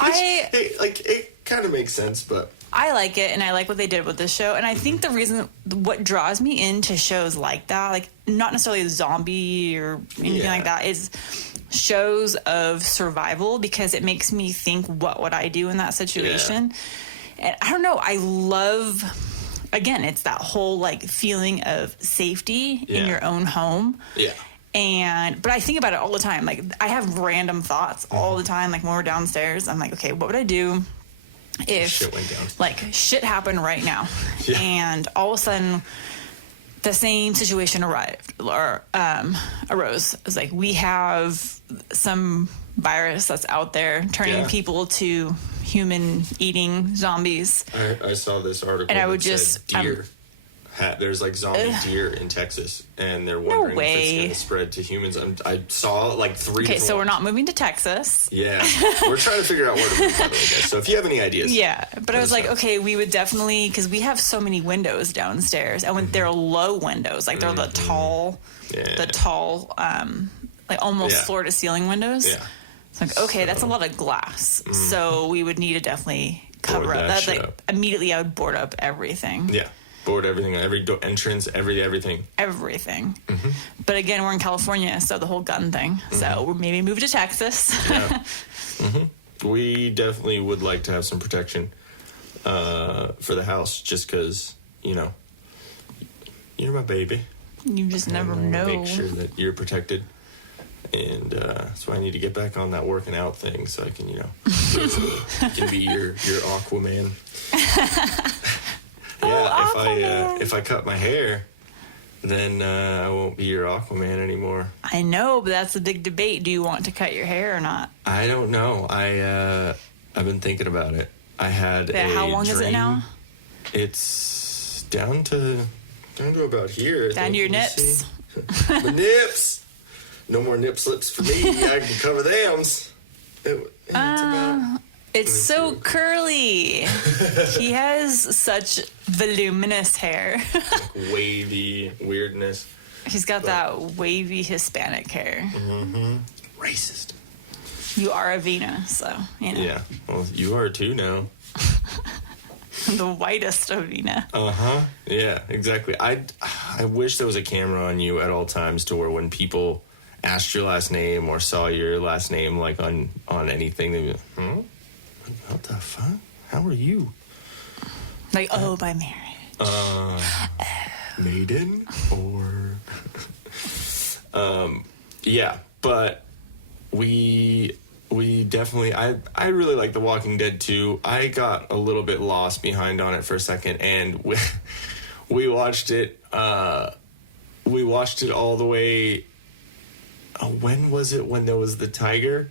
It kind of makes sense, but I like it, and I like what they did with this show. And I think the reason, what draws me into shows like that, like not necessarily a zombie or anything like that, is shows of survival, because it makes me think, what would I do in that situation? Yeah. And I don't know, I love, again, it's that whole like feeling of safety in your own home. Yeah. But I think about it all the time. Like, I have random thoughts all the time. Like, when we're downstairs, I'm like, okay, what would I do if shit went down? Like, shit happened right now, and all of a sudden the same situation arose. It's like, we have some virus that's out there turning people to human eating zombies. I saw this article, and I would just deer. There's like zombie deer in Texas, and they're wondering if it's going to spread to humans. I saw like 3. Okay, so we're not moving to Texas. Yeah, we're trying to figure out where to move, by the way, guys. So if you have any ideas, but I was like, okay, we would definitely, because we have so many windows downstairs, and when they're low windows, like they're the tall, like almost floor to ceiling windows. Yeah, it's like, okay, that's a lot of glass. So we would need to definitely cover up that. Like immediately, I would board up everything. Yeah. Board everything, every entrance, everything. Mm-hmm. But again, we're in California, so the whole gun thing. Mm-hmm. So we'll maybe move to Texas. Yeah. We definitely would like to have some protection for the house, just because, you're my baby. You just never know. Make sure that you're protected. And that's why I need to get back on that working out thing, so I can, can be your Aquaman. Yeah, if I cut my hair, then I won't be your Aquaman anymore. I know, but that's the big debate. Do you want to cut your hair or not? I don't know. I've been thinking about it. I had a How long is it now? It's down to about here. Down to your nips. The nips. No more nip slips for me. I can cover thems. It's so curly. He has such voluminous hair. Like wavy weirdness. He's got that wavy Hispanic hair. Mm-hmm. Racist. You are Avina, so, you know. Yeah. Well, you are too now. The whitest Avina. Uh-huh. Yeah, exactly. I wish there was a camera on you at all times to where when people asked your last name or saw your last name, like, on anything, they'd be like, what the fuck? How are you? Like, by marriage. Maiden? Or... yeah, but we definitely... I really like The Walking Dead, too. I got a little bit lost behind on it for a second, and we watched it... we watched it all the way... when was it when there was the tiger?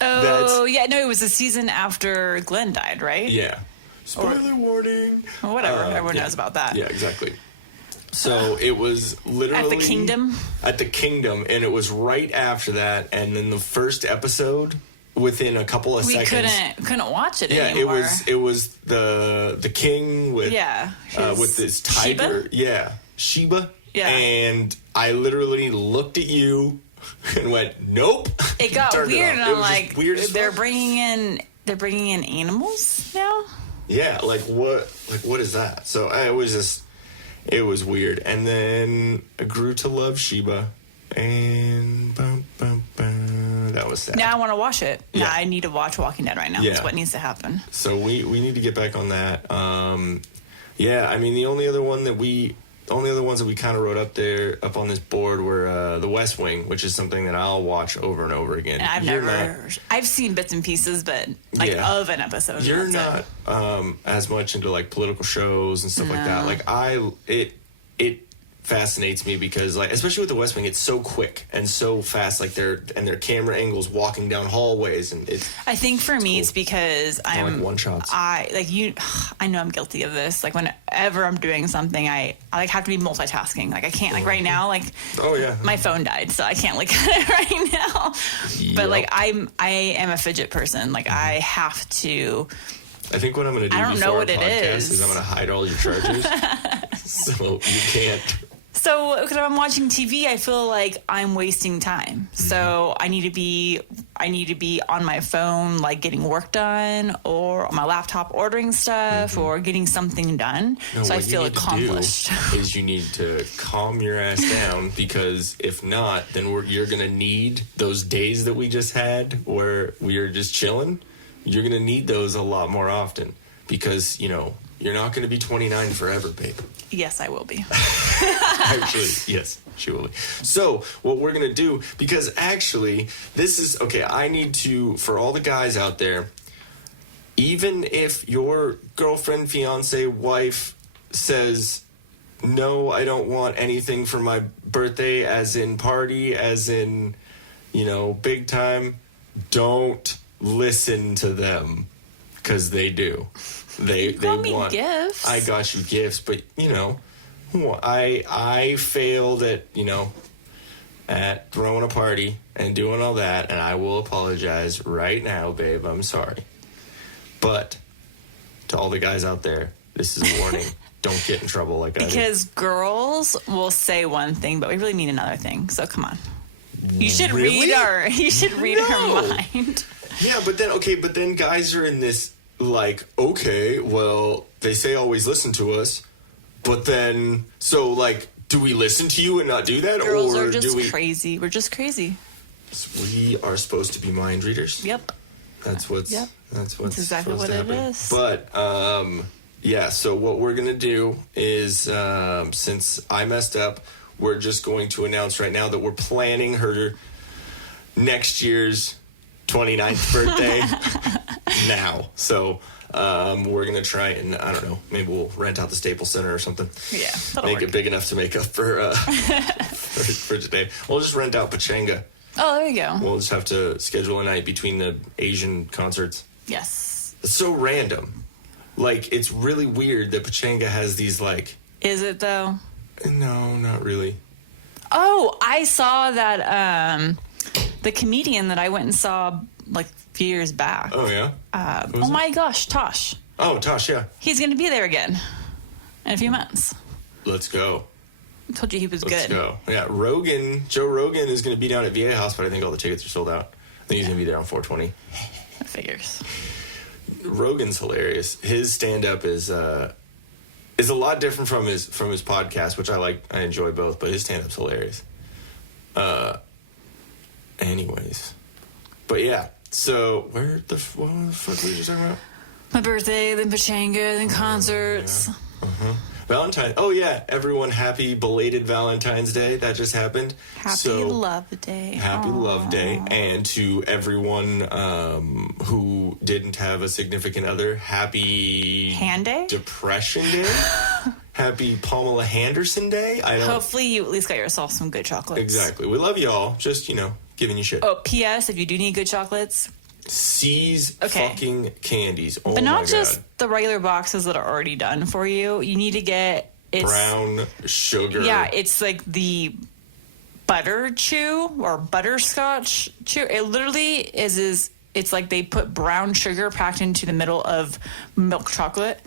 It was the season after Glenn died, right? Yeah. Spoiler warning. Or whatever, everyone knows about that. Yeah, exactly. So it was literally... At the Kingdom? At the Kingdom, and it was right after that, and then the first episode, within a couple of seconds... We couldn't watch it anymore. Yeah, it was the king with... Yeah. With this tiger. Sheba? Yeah. Sheba. Yeah. And I literally looked at you and went, nope. It got weird, and I'm like, weird as they're fuck. bringing in animals now? Yeah, like what is that? So it was weird. And then I grew to love Sheba, and that was sad. Now I want to watch it. Yeah. Now I need to watch Walking Dead right now. Yeah. That's what needs to happen. So we need to get back on that. Yeah, I mean the only other ones that we kind of wrote up on this board were The West Wing, which is something that I'll watch over and over again. And I've seen bits and pieces, but of an episode. You're not as much into like political shows and stuff like that. Like it fascinates me because like especially with The West Wing, it's so quick and so fast. Like their camera angles walking down hallways, and I think for me it's because I'm like one shots. I know I'm guilty of this. Like whenever I'm doing something, I like have to be multitasking. Like I can't like right now. Like my phone died, so I can't look at it right now. Yep. But like I am a fidget person. Like I have to. I think what I'm going to do before our podcast is I'm going to hide all your chargers so you can't. So, because I'm watching TV, I feel like I'm wasting time. So I need to be on my phone, like getting work done, or on my laptop ordering stuff, or getting something done. No, so I feel accomplished. Is you need to calm your ass down because if not, then you're gonna need those days that we just had where we are just chilling. You're gonna need those a lot more often because you're not gonna be 29 forever, babe. Yes, I will be. Actually, yes, she will be. So, what we're going to do, because actually, this is, okay, I need to, for all the guys out there, even if your girlfriend, fiance, wife says, no, I don't want anything for my birthday, as in party, as in, big time, don't listen to them, because they do. They want gifts. I got you gifts, but I failed at throwing a party and doing all that, and I will apologize right now, babe. I'm sorry. But to all the guys out there, this is a warning. Don't get in trouble like I did. Because girls will say one thing, but we really mean another thing. So come on. You should read our mind. Yeah, but then guys are in this like, okay, well, they say always listen to us, but then, so, like, do we listen to you and not do that? Girls are just crazy. We're just crazy. We are supposed to be mind readers. Yep. That's exactly what it is. But, yeah, so what we're going to do is, since I messed up, we're just going to announce right now that we're planning her next year's 29th birthday now. So we're going to try and, I don't know, maybe we'll rent out the Staples Center or something. Yeah, make it big enough to make up for for today. We'll just rent out Pachanga. Oh, there you go. We'll just have to schedule a night between the Asian concerts. Yes. It's so random. Like, it's really weird that Pachanga has these, like... Is it, though? No, not really. Oh, I saw that, the comedian that I went and saw, like, a few years back. Oh, yeah? Oh, my gosh, Tosh. Oh, Tosh, yeah. He's going to be there again in a few months. Let's go. I told you he was Let's good. go. Yeah, Joe Rogan is going to be down at VA House, but I think all the tickets are sold out. I think he's going to be there on 420. That figures. Rogan's hilarious. His stand-up is a lot different from his podcast, which I like. I enjoy both, but his stand-up's hilarious. Anyways, but yeah. So what the fuck were you just talking about? My birthday, then Pachanga, then concerts. Yeah. Valentine. Oh yeah, everyone, happy belated Valentine's Day. That just happened. Happy Love Day. Happy Love Day. And to everyone who didn't have a significant other, happy Hand Day? Depression Day. Happy Pamela Henderson Day. Hopefully you at least got yourself some good chocolates. Exactly. We love y'all. Just, giving you shit. Oh, P.S. If you do need good chocolates, C's fucking candies. Oh, but not my just God. the regular boxes that are already done for you. You need to get brown sugar. Yeah, it's like the butter chew or butterscotch chew. It literally is it's like they put brown sugar packed into the middle of milk chocolate.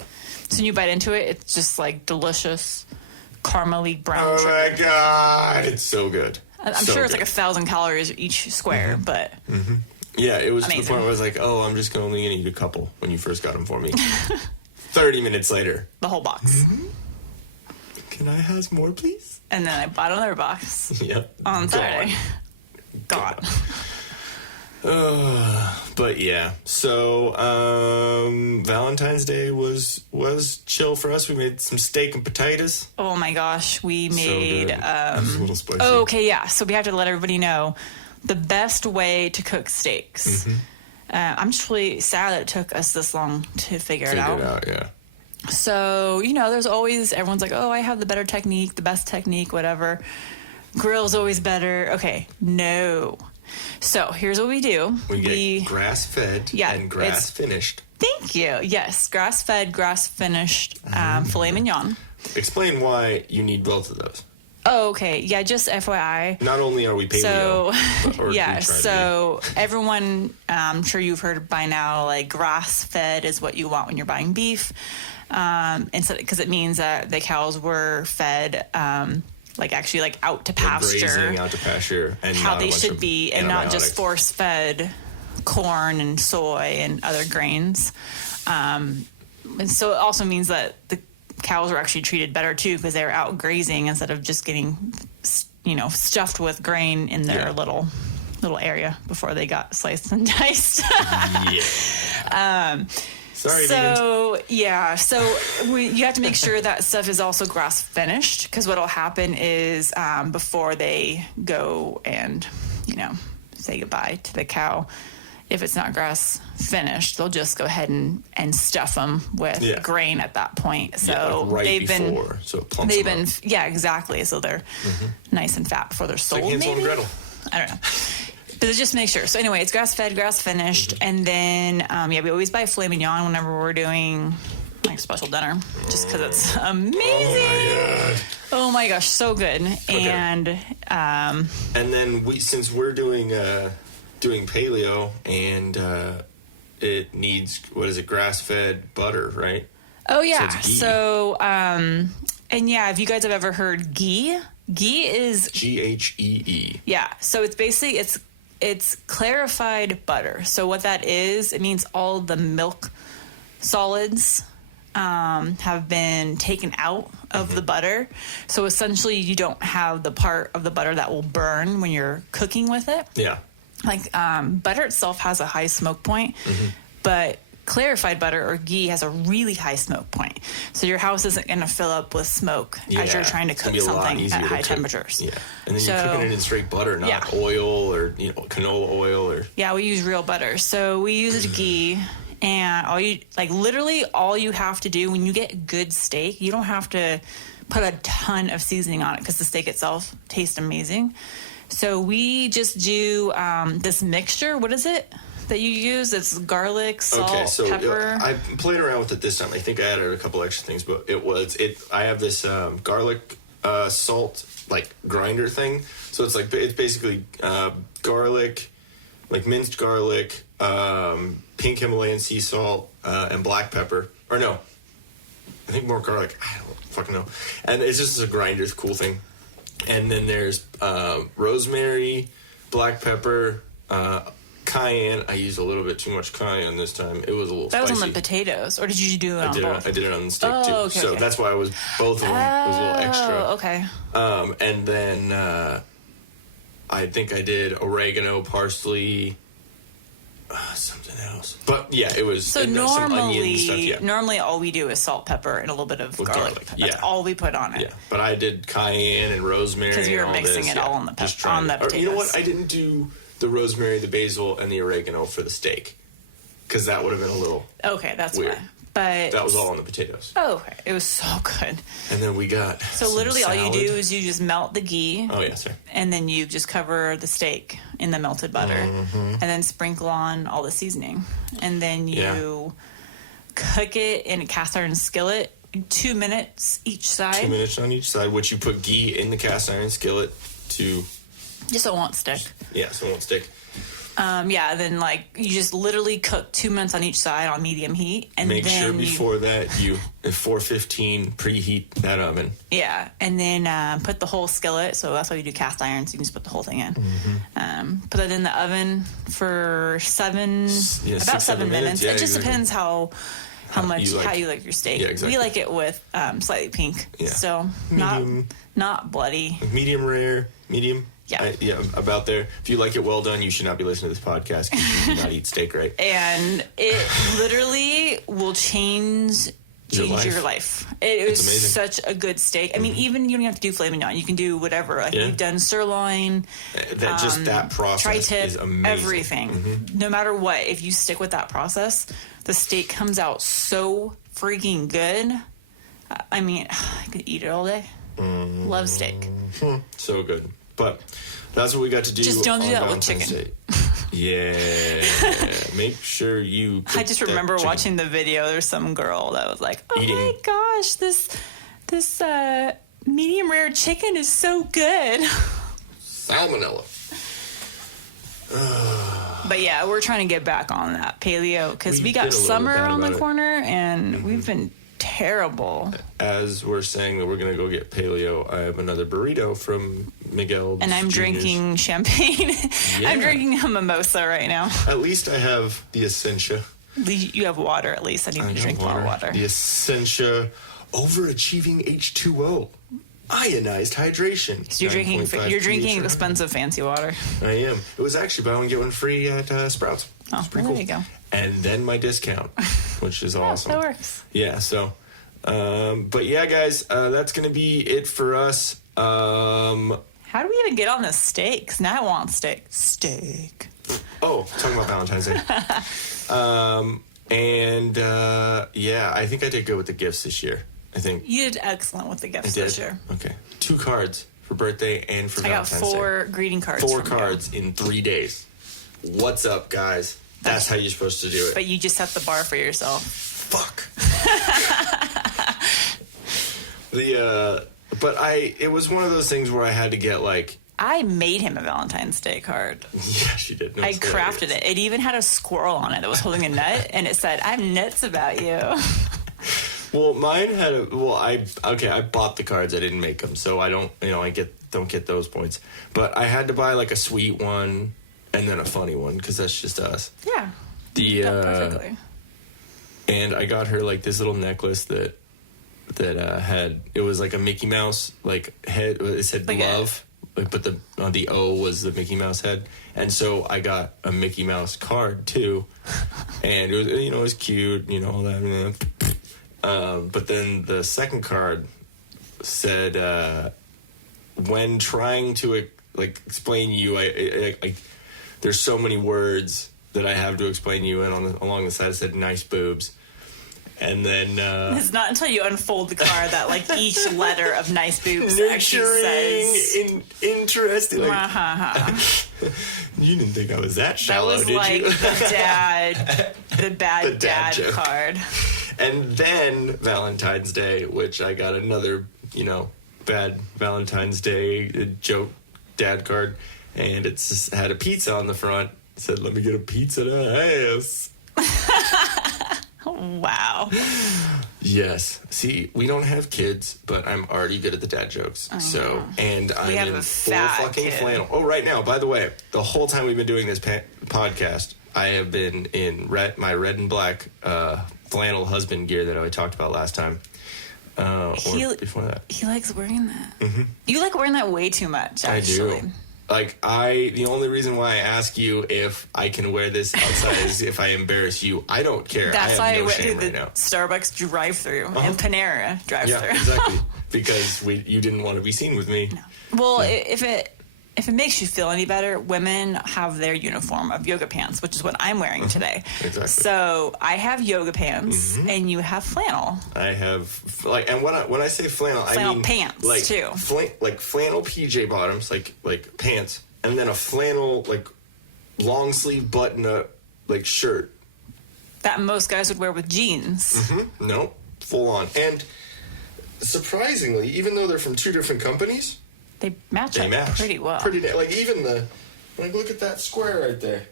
So when you bite into it, it's just like delicious caramely brown sugar. Oh my God, it's so good. I'm sure it's like 1,000 calories each square, but yeah, it was amazing. to the point where I was like, oh, I'm just only going to eat a couple when you first got them for me. 30 minutes later. The whole box. Can I have more, please? And then I bought another box Yep. on Saturday. Gone. But yeah, so Valentine's Day was chill for us. We made some steak and potatoes. Oh my gosh, we made It was a little spicy. oh, okay, yeah. So we have to let everybody know the best way to cook steaks. I'm just really sad that it took us this long to figure it out. Yeah. So, there's always, everyone's like, oh, I have the better technique, the best technique, whatever. Grill's always better. Okay, no. So here's what we do. We get grass-fed and grass-finished. Thank you. Yes, grass-fed, grass-finished filet mignon. Explain why you need both of those. Oh, okay. Yeah, just FYI. Not only are we paleo, so everyone, I'm sure you've heard by now, like grass-fed is what you want when you're buying beef. Because it means that the cows were fed actually out to pasture. Grazing out to pasture. And how they should be, and not just force-fed corn and soy and other grains. And so it also means that the cows were actually treated better too, because they were out grazing instead of just getting, stuffed with grain in their little area before they got sliced and diced. Sorry, so you have to make sure that stuff is also grass finished, because what'll happen is before they go and say goodbye to the cow, if it's not grass finished, they'll just go ahead and stuff them with grain at that point. So they've been exactly. So they're nice and fat before they're sold. Like Hansel and Gretel. I don't know. But just make sure. So anyway, it's grass-fed, grass-finished. And then, we always buy filet mignon whenever we're doing, special dinner. Just because it's amazing. Oh, my gosh. So good. Okay. And then since we're doing paleo, and it needs, grass-fed butter, right? Oh, yeah. So if you guys have ever heard ghee is... Ghee. Yeah. So it's basically, it's clarified butter. So what that is, it means all the milk solids have been taken out of the butter. So essentially you don't have the part of the butter that will burn when you're cooking with it. Yeah. Butter itself has a high smoke point, but clarified butter or ghee has a really high smoke point. So your house isn't going to fill up with smoke as you're trying to cook something at high temperatures. Yeah. And then you're cooking it in straight butter, not oil or canola oil or... Yeah, we use real butter. So we use ghee, and literally all you have to do when you get good steak, you don't have to put a ton of seasoning on it because the steak itself tastes amazing. So we just do this mixture. What is it? that you use. It's garlic, salt, pepper. I played around with it this time. I think I added a couple extra things, but I have this garlic salt like grinder thing. So it's basically garlic, like minced garlic, pink Himalayan sea salt, and black pepper. Or no, I think more garlic. I don't fucking know. And it's just a grinder, cool thing. And then there's rosemary, black pepper, cayenne. I used a little bit too much cayenne this time. It was a little spicy. That was on the potatoes, or did you do it on both? I did it on the steak too. Okay, so that's why both of them was a little extra. Okay. And then I think I did oregano, parsley, something else. But yeah, it was some onion stuff. Yeah. Normally all we do is salt, pepper, and a little bit of garlic. That's all we put on it. Yeah, but I did cayenne and rosemary because we were mixing it all on the potatoes. You know what? I didn't do the rosemary, the basil, and the oregano for the steak because that would have been a little that's weird. Why. But that was all on the potatoes. Oh, okay. It was so good. And then we got literally all you do is you just melt the ghee. Oh yeah, sorry. And then you just cover the steak in the melted butter, and then sprinkle on all the seasoning, and then you cook it in a cast iron skillet, 2 minutes each side. 2 minutes on each side, which you put ghee in the cast iron skillet to just so it won't stick. Yeah, so it won't stick. Then you just literally cook 2 minutes on each side on medium heat, and make sure before that you at 415 preheat that oven. Yeah, and then put the whole skillet. So that's why you do cast iron. So you can just put the whole thing in. Put it in the oven for about 7 minutes. Yeah, it just depends how you like your steak. Yeah, exactly. We like it with slightly pink. Yeah. So not bloody. Medium rare, medium. Yeah. About there. If you like it well done, you should not be listening to this podcast because you do not eat steak right. And it literally will change your life. It was such a good steak. I mean, even you don't have to do filet mignon. You can do whatever. We've done sirloin. That process tri-tip, is amazing. Everything. No matter what, if you stick with that process, the steak comes out so freaking good. I mean, I could eat it all day. Love steak. So good. But that's what we got to do. Just don't do that with chicken. Day. Yeah. Make sure you. I just remember watching the video. There's some girl that was like, "Oh my gosh, this medium rare chicken is so good." Salmonella. But yeah, we're trying to get back on that paleo because we got summer around the corner, and we've been terrible. As we're saying that we're going to go get paleo, I have another burrito from Miguel. And I'm drinking champagne. Yeah. I'm drinking a mimosa right now. At least I have the Essentia. You have water at least. I need to drink more water. The Essentia overachieving H2O. Ionized hydration. So you're drinking expensive fancy water. I am. It was actually buy one get one free at Sprouts. Oh, well, there you go. And then my discount, which is awesome. That works. Yeah, so, but yeah, guys, that's going to be it for us. How do we even get on this steak? 'Cause now I want steak. Steak. Oh, talking about Valentine's Day. Yeah, I think I did good with the gifts this year. I think. You did excellent with the gifts this year. Okay. 2 cards for birthday and for Valentine's Day. I got 4 greeting cards. 4 cards in 3 days. What's up, guys? That's how you're supposed to do it. But you just set the bar for yourself. Fuck. It was one of those things where I had to get I made him a Valentine's Day card. Yeah, she did. I crafted it. It even had a squirrel on it that was holding a nut, and it said, "I'm nuts about you." Well, mine had I bought the cards. I didn't make them, so I don't get those points. But I had to buy a sweet one and then a funny one because that's just us. Yeah. Perfectly. And I got her this little necklace that had it was a Mickey Mouse head. It said love, but the O was the Mickey Mouse head, and so I got a Mickey Mouse card too, and it was it was cute, all that. But then the second card said, when trying to explain you, I there's so many words that I have to explain you, and along the side it said nice boobs. And then it's not until you unfold the card that each letter of nice boobs actually says interesting. You didn't think I was that shallow, that was did like you? the bad dad joke. card. And then Valentine's Day, which I got another, bad Valentine's Day joke dad card. And it just had a pizza on the front. It said, let me get a pizza to ass. Wow. Yes. See, we don't have kids, but I'm already good at the dad jokes. And I'm in full fucking flannel. Oh, right now, by the way, the whole time we've been doing this podcast, I have been in my red and black flannel husband gear that I talked about last time. Or before that. He likes wearing that. Mm-hmm. You like wearing that way too much, actually. I do. The only reason why I ask you if I can wear this outside is if I embarrass you. I don't care. That's why I went through the now. Starbucks drive-thru and Panera drive-thru. Yeah, exactly. Because you didn't want to be seen with me. No. Well, if it makes you feel any better, women have their uniform of yoga pants, which is what I'm wearing today. Exactly. So I have yoga pants, and you have flannel. I have and when I say flannel, I mean pants too. Like flannel PJ bottoms, like pants, and then a flannel long sleeve button up shirt that most guys would wear with jeans. Mm-hmm. No, full on. And surprisingly, even though they're from two different companies, they match pretty well. Even look at that square right there.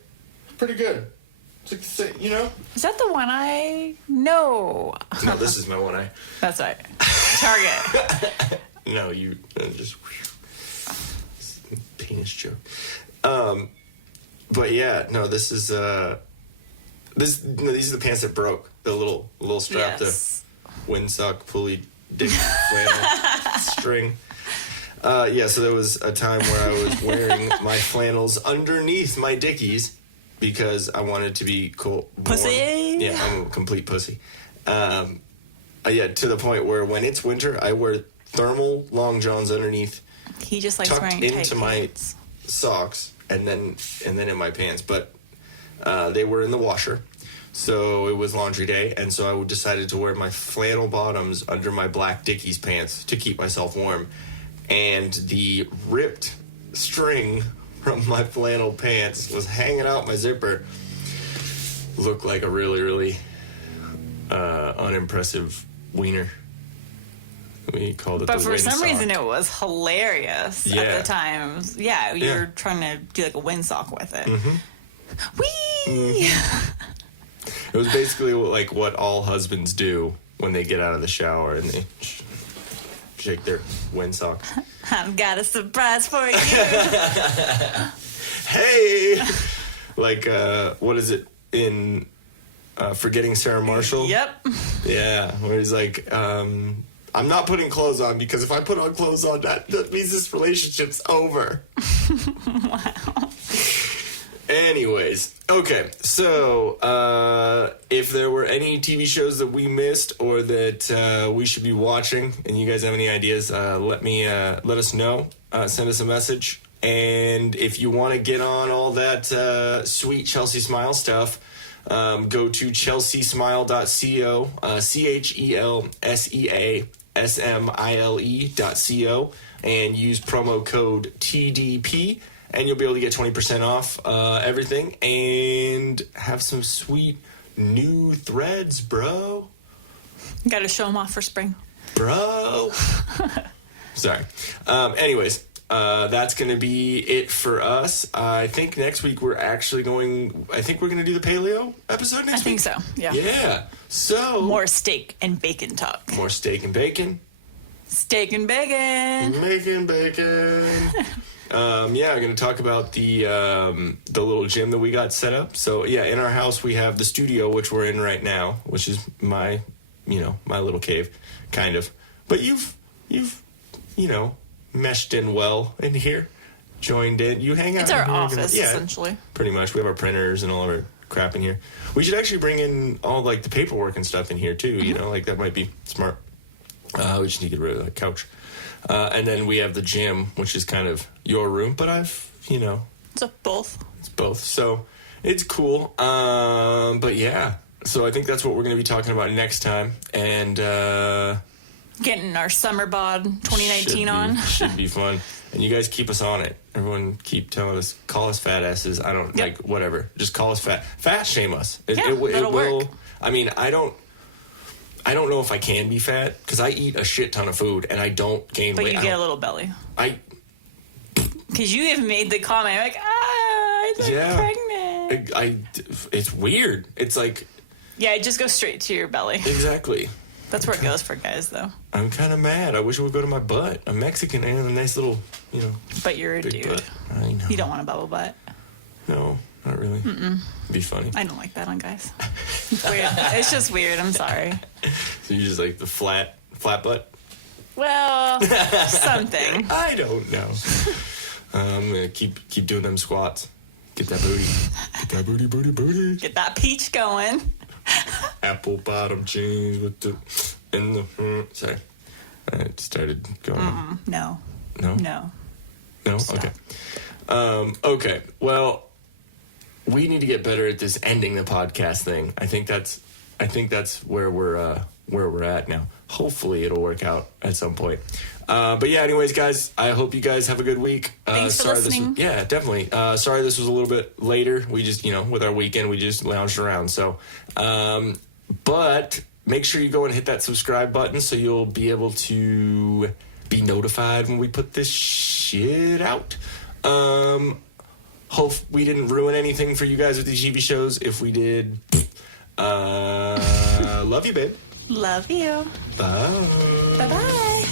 Pretty good. It's like the same, Is that the one eye? No. No, this is my one eye. That's right. Target. No, you just penis joke. But yeah, no, this is these are the pants that broke. The little strap, the windsock pulley dick flannel string. So there was a time where I was wearing my flannels underneath my dickies because I wanted to be cool. Pussy? Yeah, I'm a complete pussy. To the point where when it's winter, I wear thermal long johns underneath. He just likes tucked wearing into tight my pants. socks and then in my pants. But they were in the washer. So it was laundry day, and so I decided to wear my flannel bottoms under my black Dickies pants to keep myself warm. And the ripped string from my flannel pants was hanging out my zipper. Looked like a really, really unimpressive wiener. We called it but the for some windsock. reason it was hilarious at the time. Yeah, you're trying to do like a windsock with it. Whee! It was basically like what all husbands do when they get out of the shower and they shake their windsock. I've got a surprise for you. Hey! What is it in Forgetting Sarah Marshall? Yep. Yeah, where he's like, I'm not putting clothes on because if I put on clothes on, that means this relationship's over. Wow. Anyways, okay, so if there were any TV shows that we missed or that we should be watching, and you guys have any ideas, let us know. Send us a message, and if you want to get on all that sweet Chelsea Smile stuff, go to chelseasmile.co, CHELSEASMILE.co, and use promo code TDP. And you'll be able to get 20% off everything and have some sweet new threads, bro. Got to show them off for spring. Bro. Sorry. Anyways, that's going to be it for us. I think next week we're actually going to do the paleo episode next week. I think so, yeah. Yeah. So. More steak and bacon talk. More steak and bacon. Steak and bacon. Making bacon. I'm going to talk about the little gym that we got set up. So, in our house we have the studio, which we're in right now, which is my little cave, kind of. But you've meshed in well in here, joined in. You hang out. It's our office, essentially. Pretty much. We have our printers and all of our crap in here. We should actually bring in all the paperwork and stuff in here too. That might be smart. We just need to get rid of the couch. And then we have the gym, which is kind of your room, but It's both. It's both. So it's cool. But yeah, so I think that's what we're going to be talking about next time. And Getting our summer bod 2019 on. Should be fun. And you guys keep us on it. Everyone keep telling us, call us fat asses. I don't, like, whatever. Just call us fat. Fat shame us. That'll work. I mean, I don't know if I can be fat, because I eat a shit ton of food, and I don't gain weight. But you get a little belly. Because you have made the comment, like, I'm pregnant. It's weird. It's like... Yeah, it just goes straight to your belly. Exactly. That's where it goes for guys, though. I'm kind of mad. I wish it would go to my butt. I'm Mexican and a nice little, But you're a dude. Butt. I know. You don't want a bubble butt. No, not really. It'd be funny. I don't like that on guys. It's weird. It's just weird. I'm sorry. So you just like the flat butt? Well, something. I don't know. I'm gonna keep doing them squats. Get that booty. Get that booty. Get that peach going. Apple bottom jeans with the sorry, I started going. No. Stop. Okay. Okay. Well, we need to get better at this ending the podcast thing. I think that's where we're at now. Hopefully, it'll work out at some point. But yeah, anyways, guys, I hope you guys have a good week. Thanks for listening. Yeah, definitely. Sorry this was a little bit later. We just, with our weekend, we just lounged around. So, but make sure you go and hit that subscribe button so you'll be able to be notified when we put this shit out. Hope we didn't ruin anything for you guys with these TV shows. If we did, love you, babe. Love you. Bye. Bye-bye.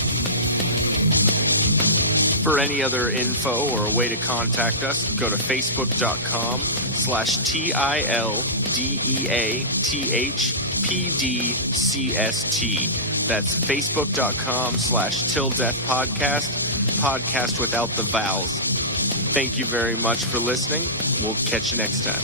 For any other info or a way to contact us, go to facebook.com/TILDEATHPDCST. That's facebook.com/TillDeathPodcast, podcast without the vowels. Thank you very much for listening. We'll catch you next time.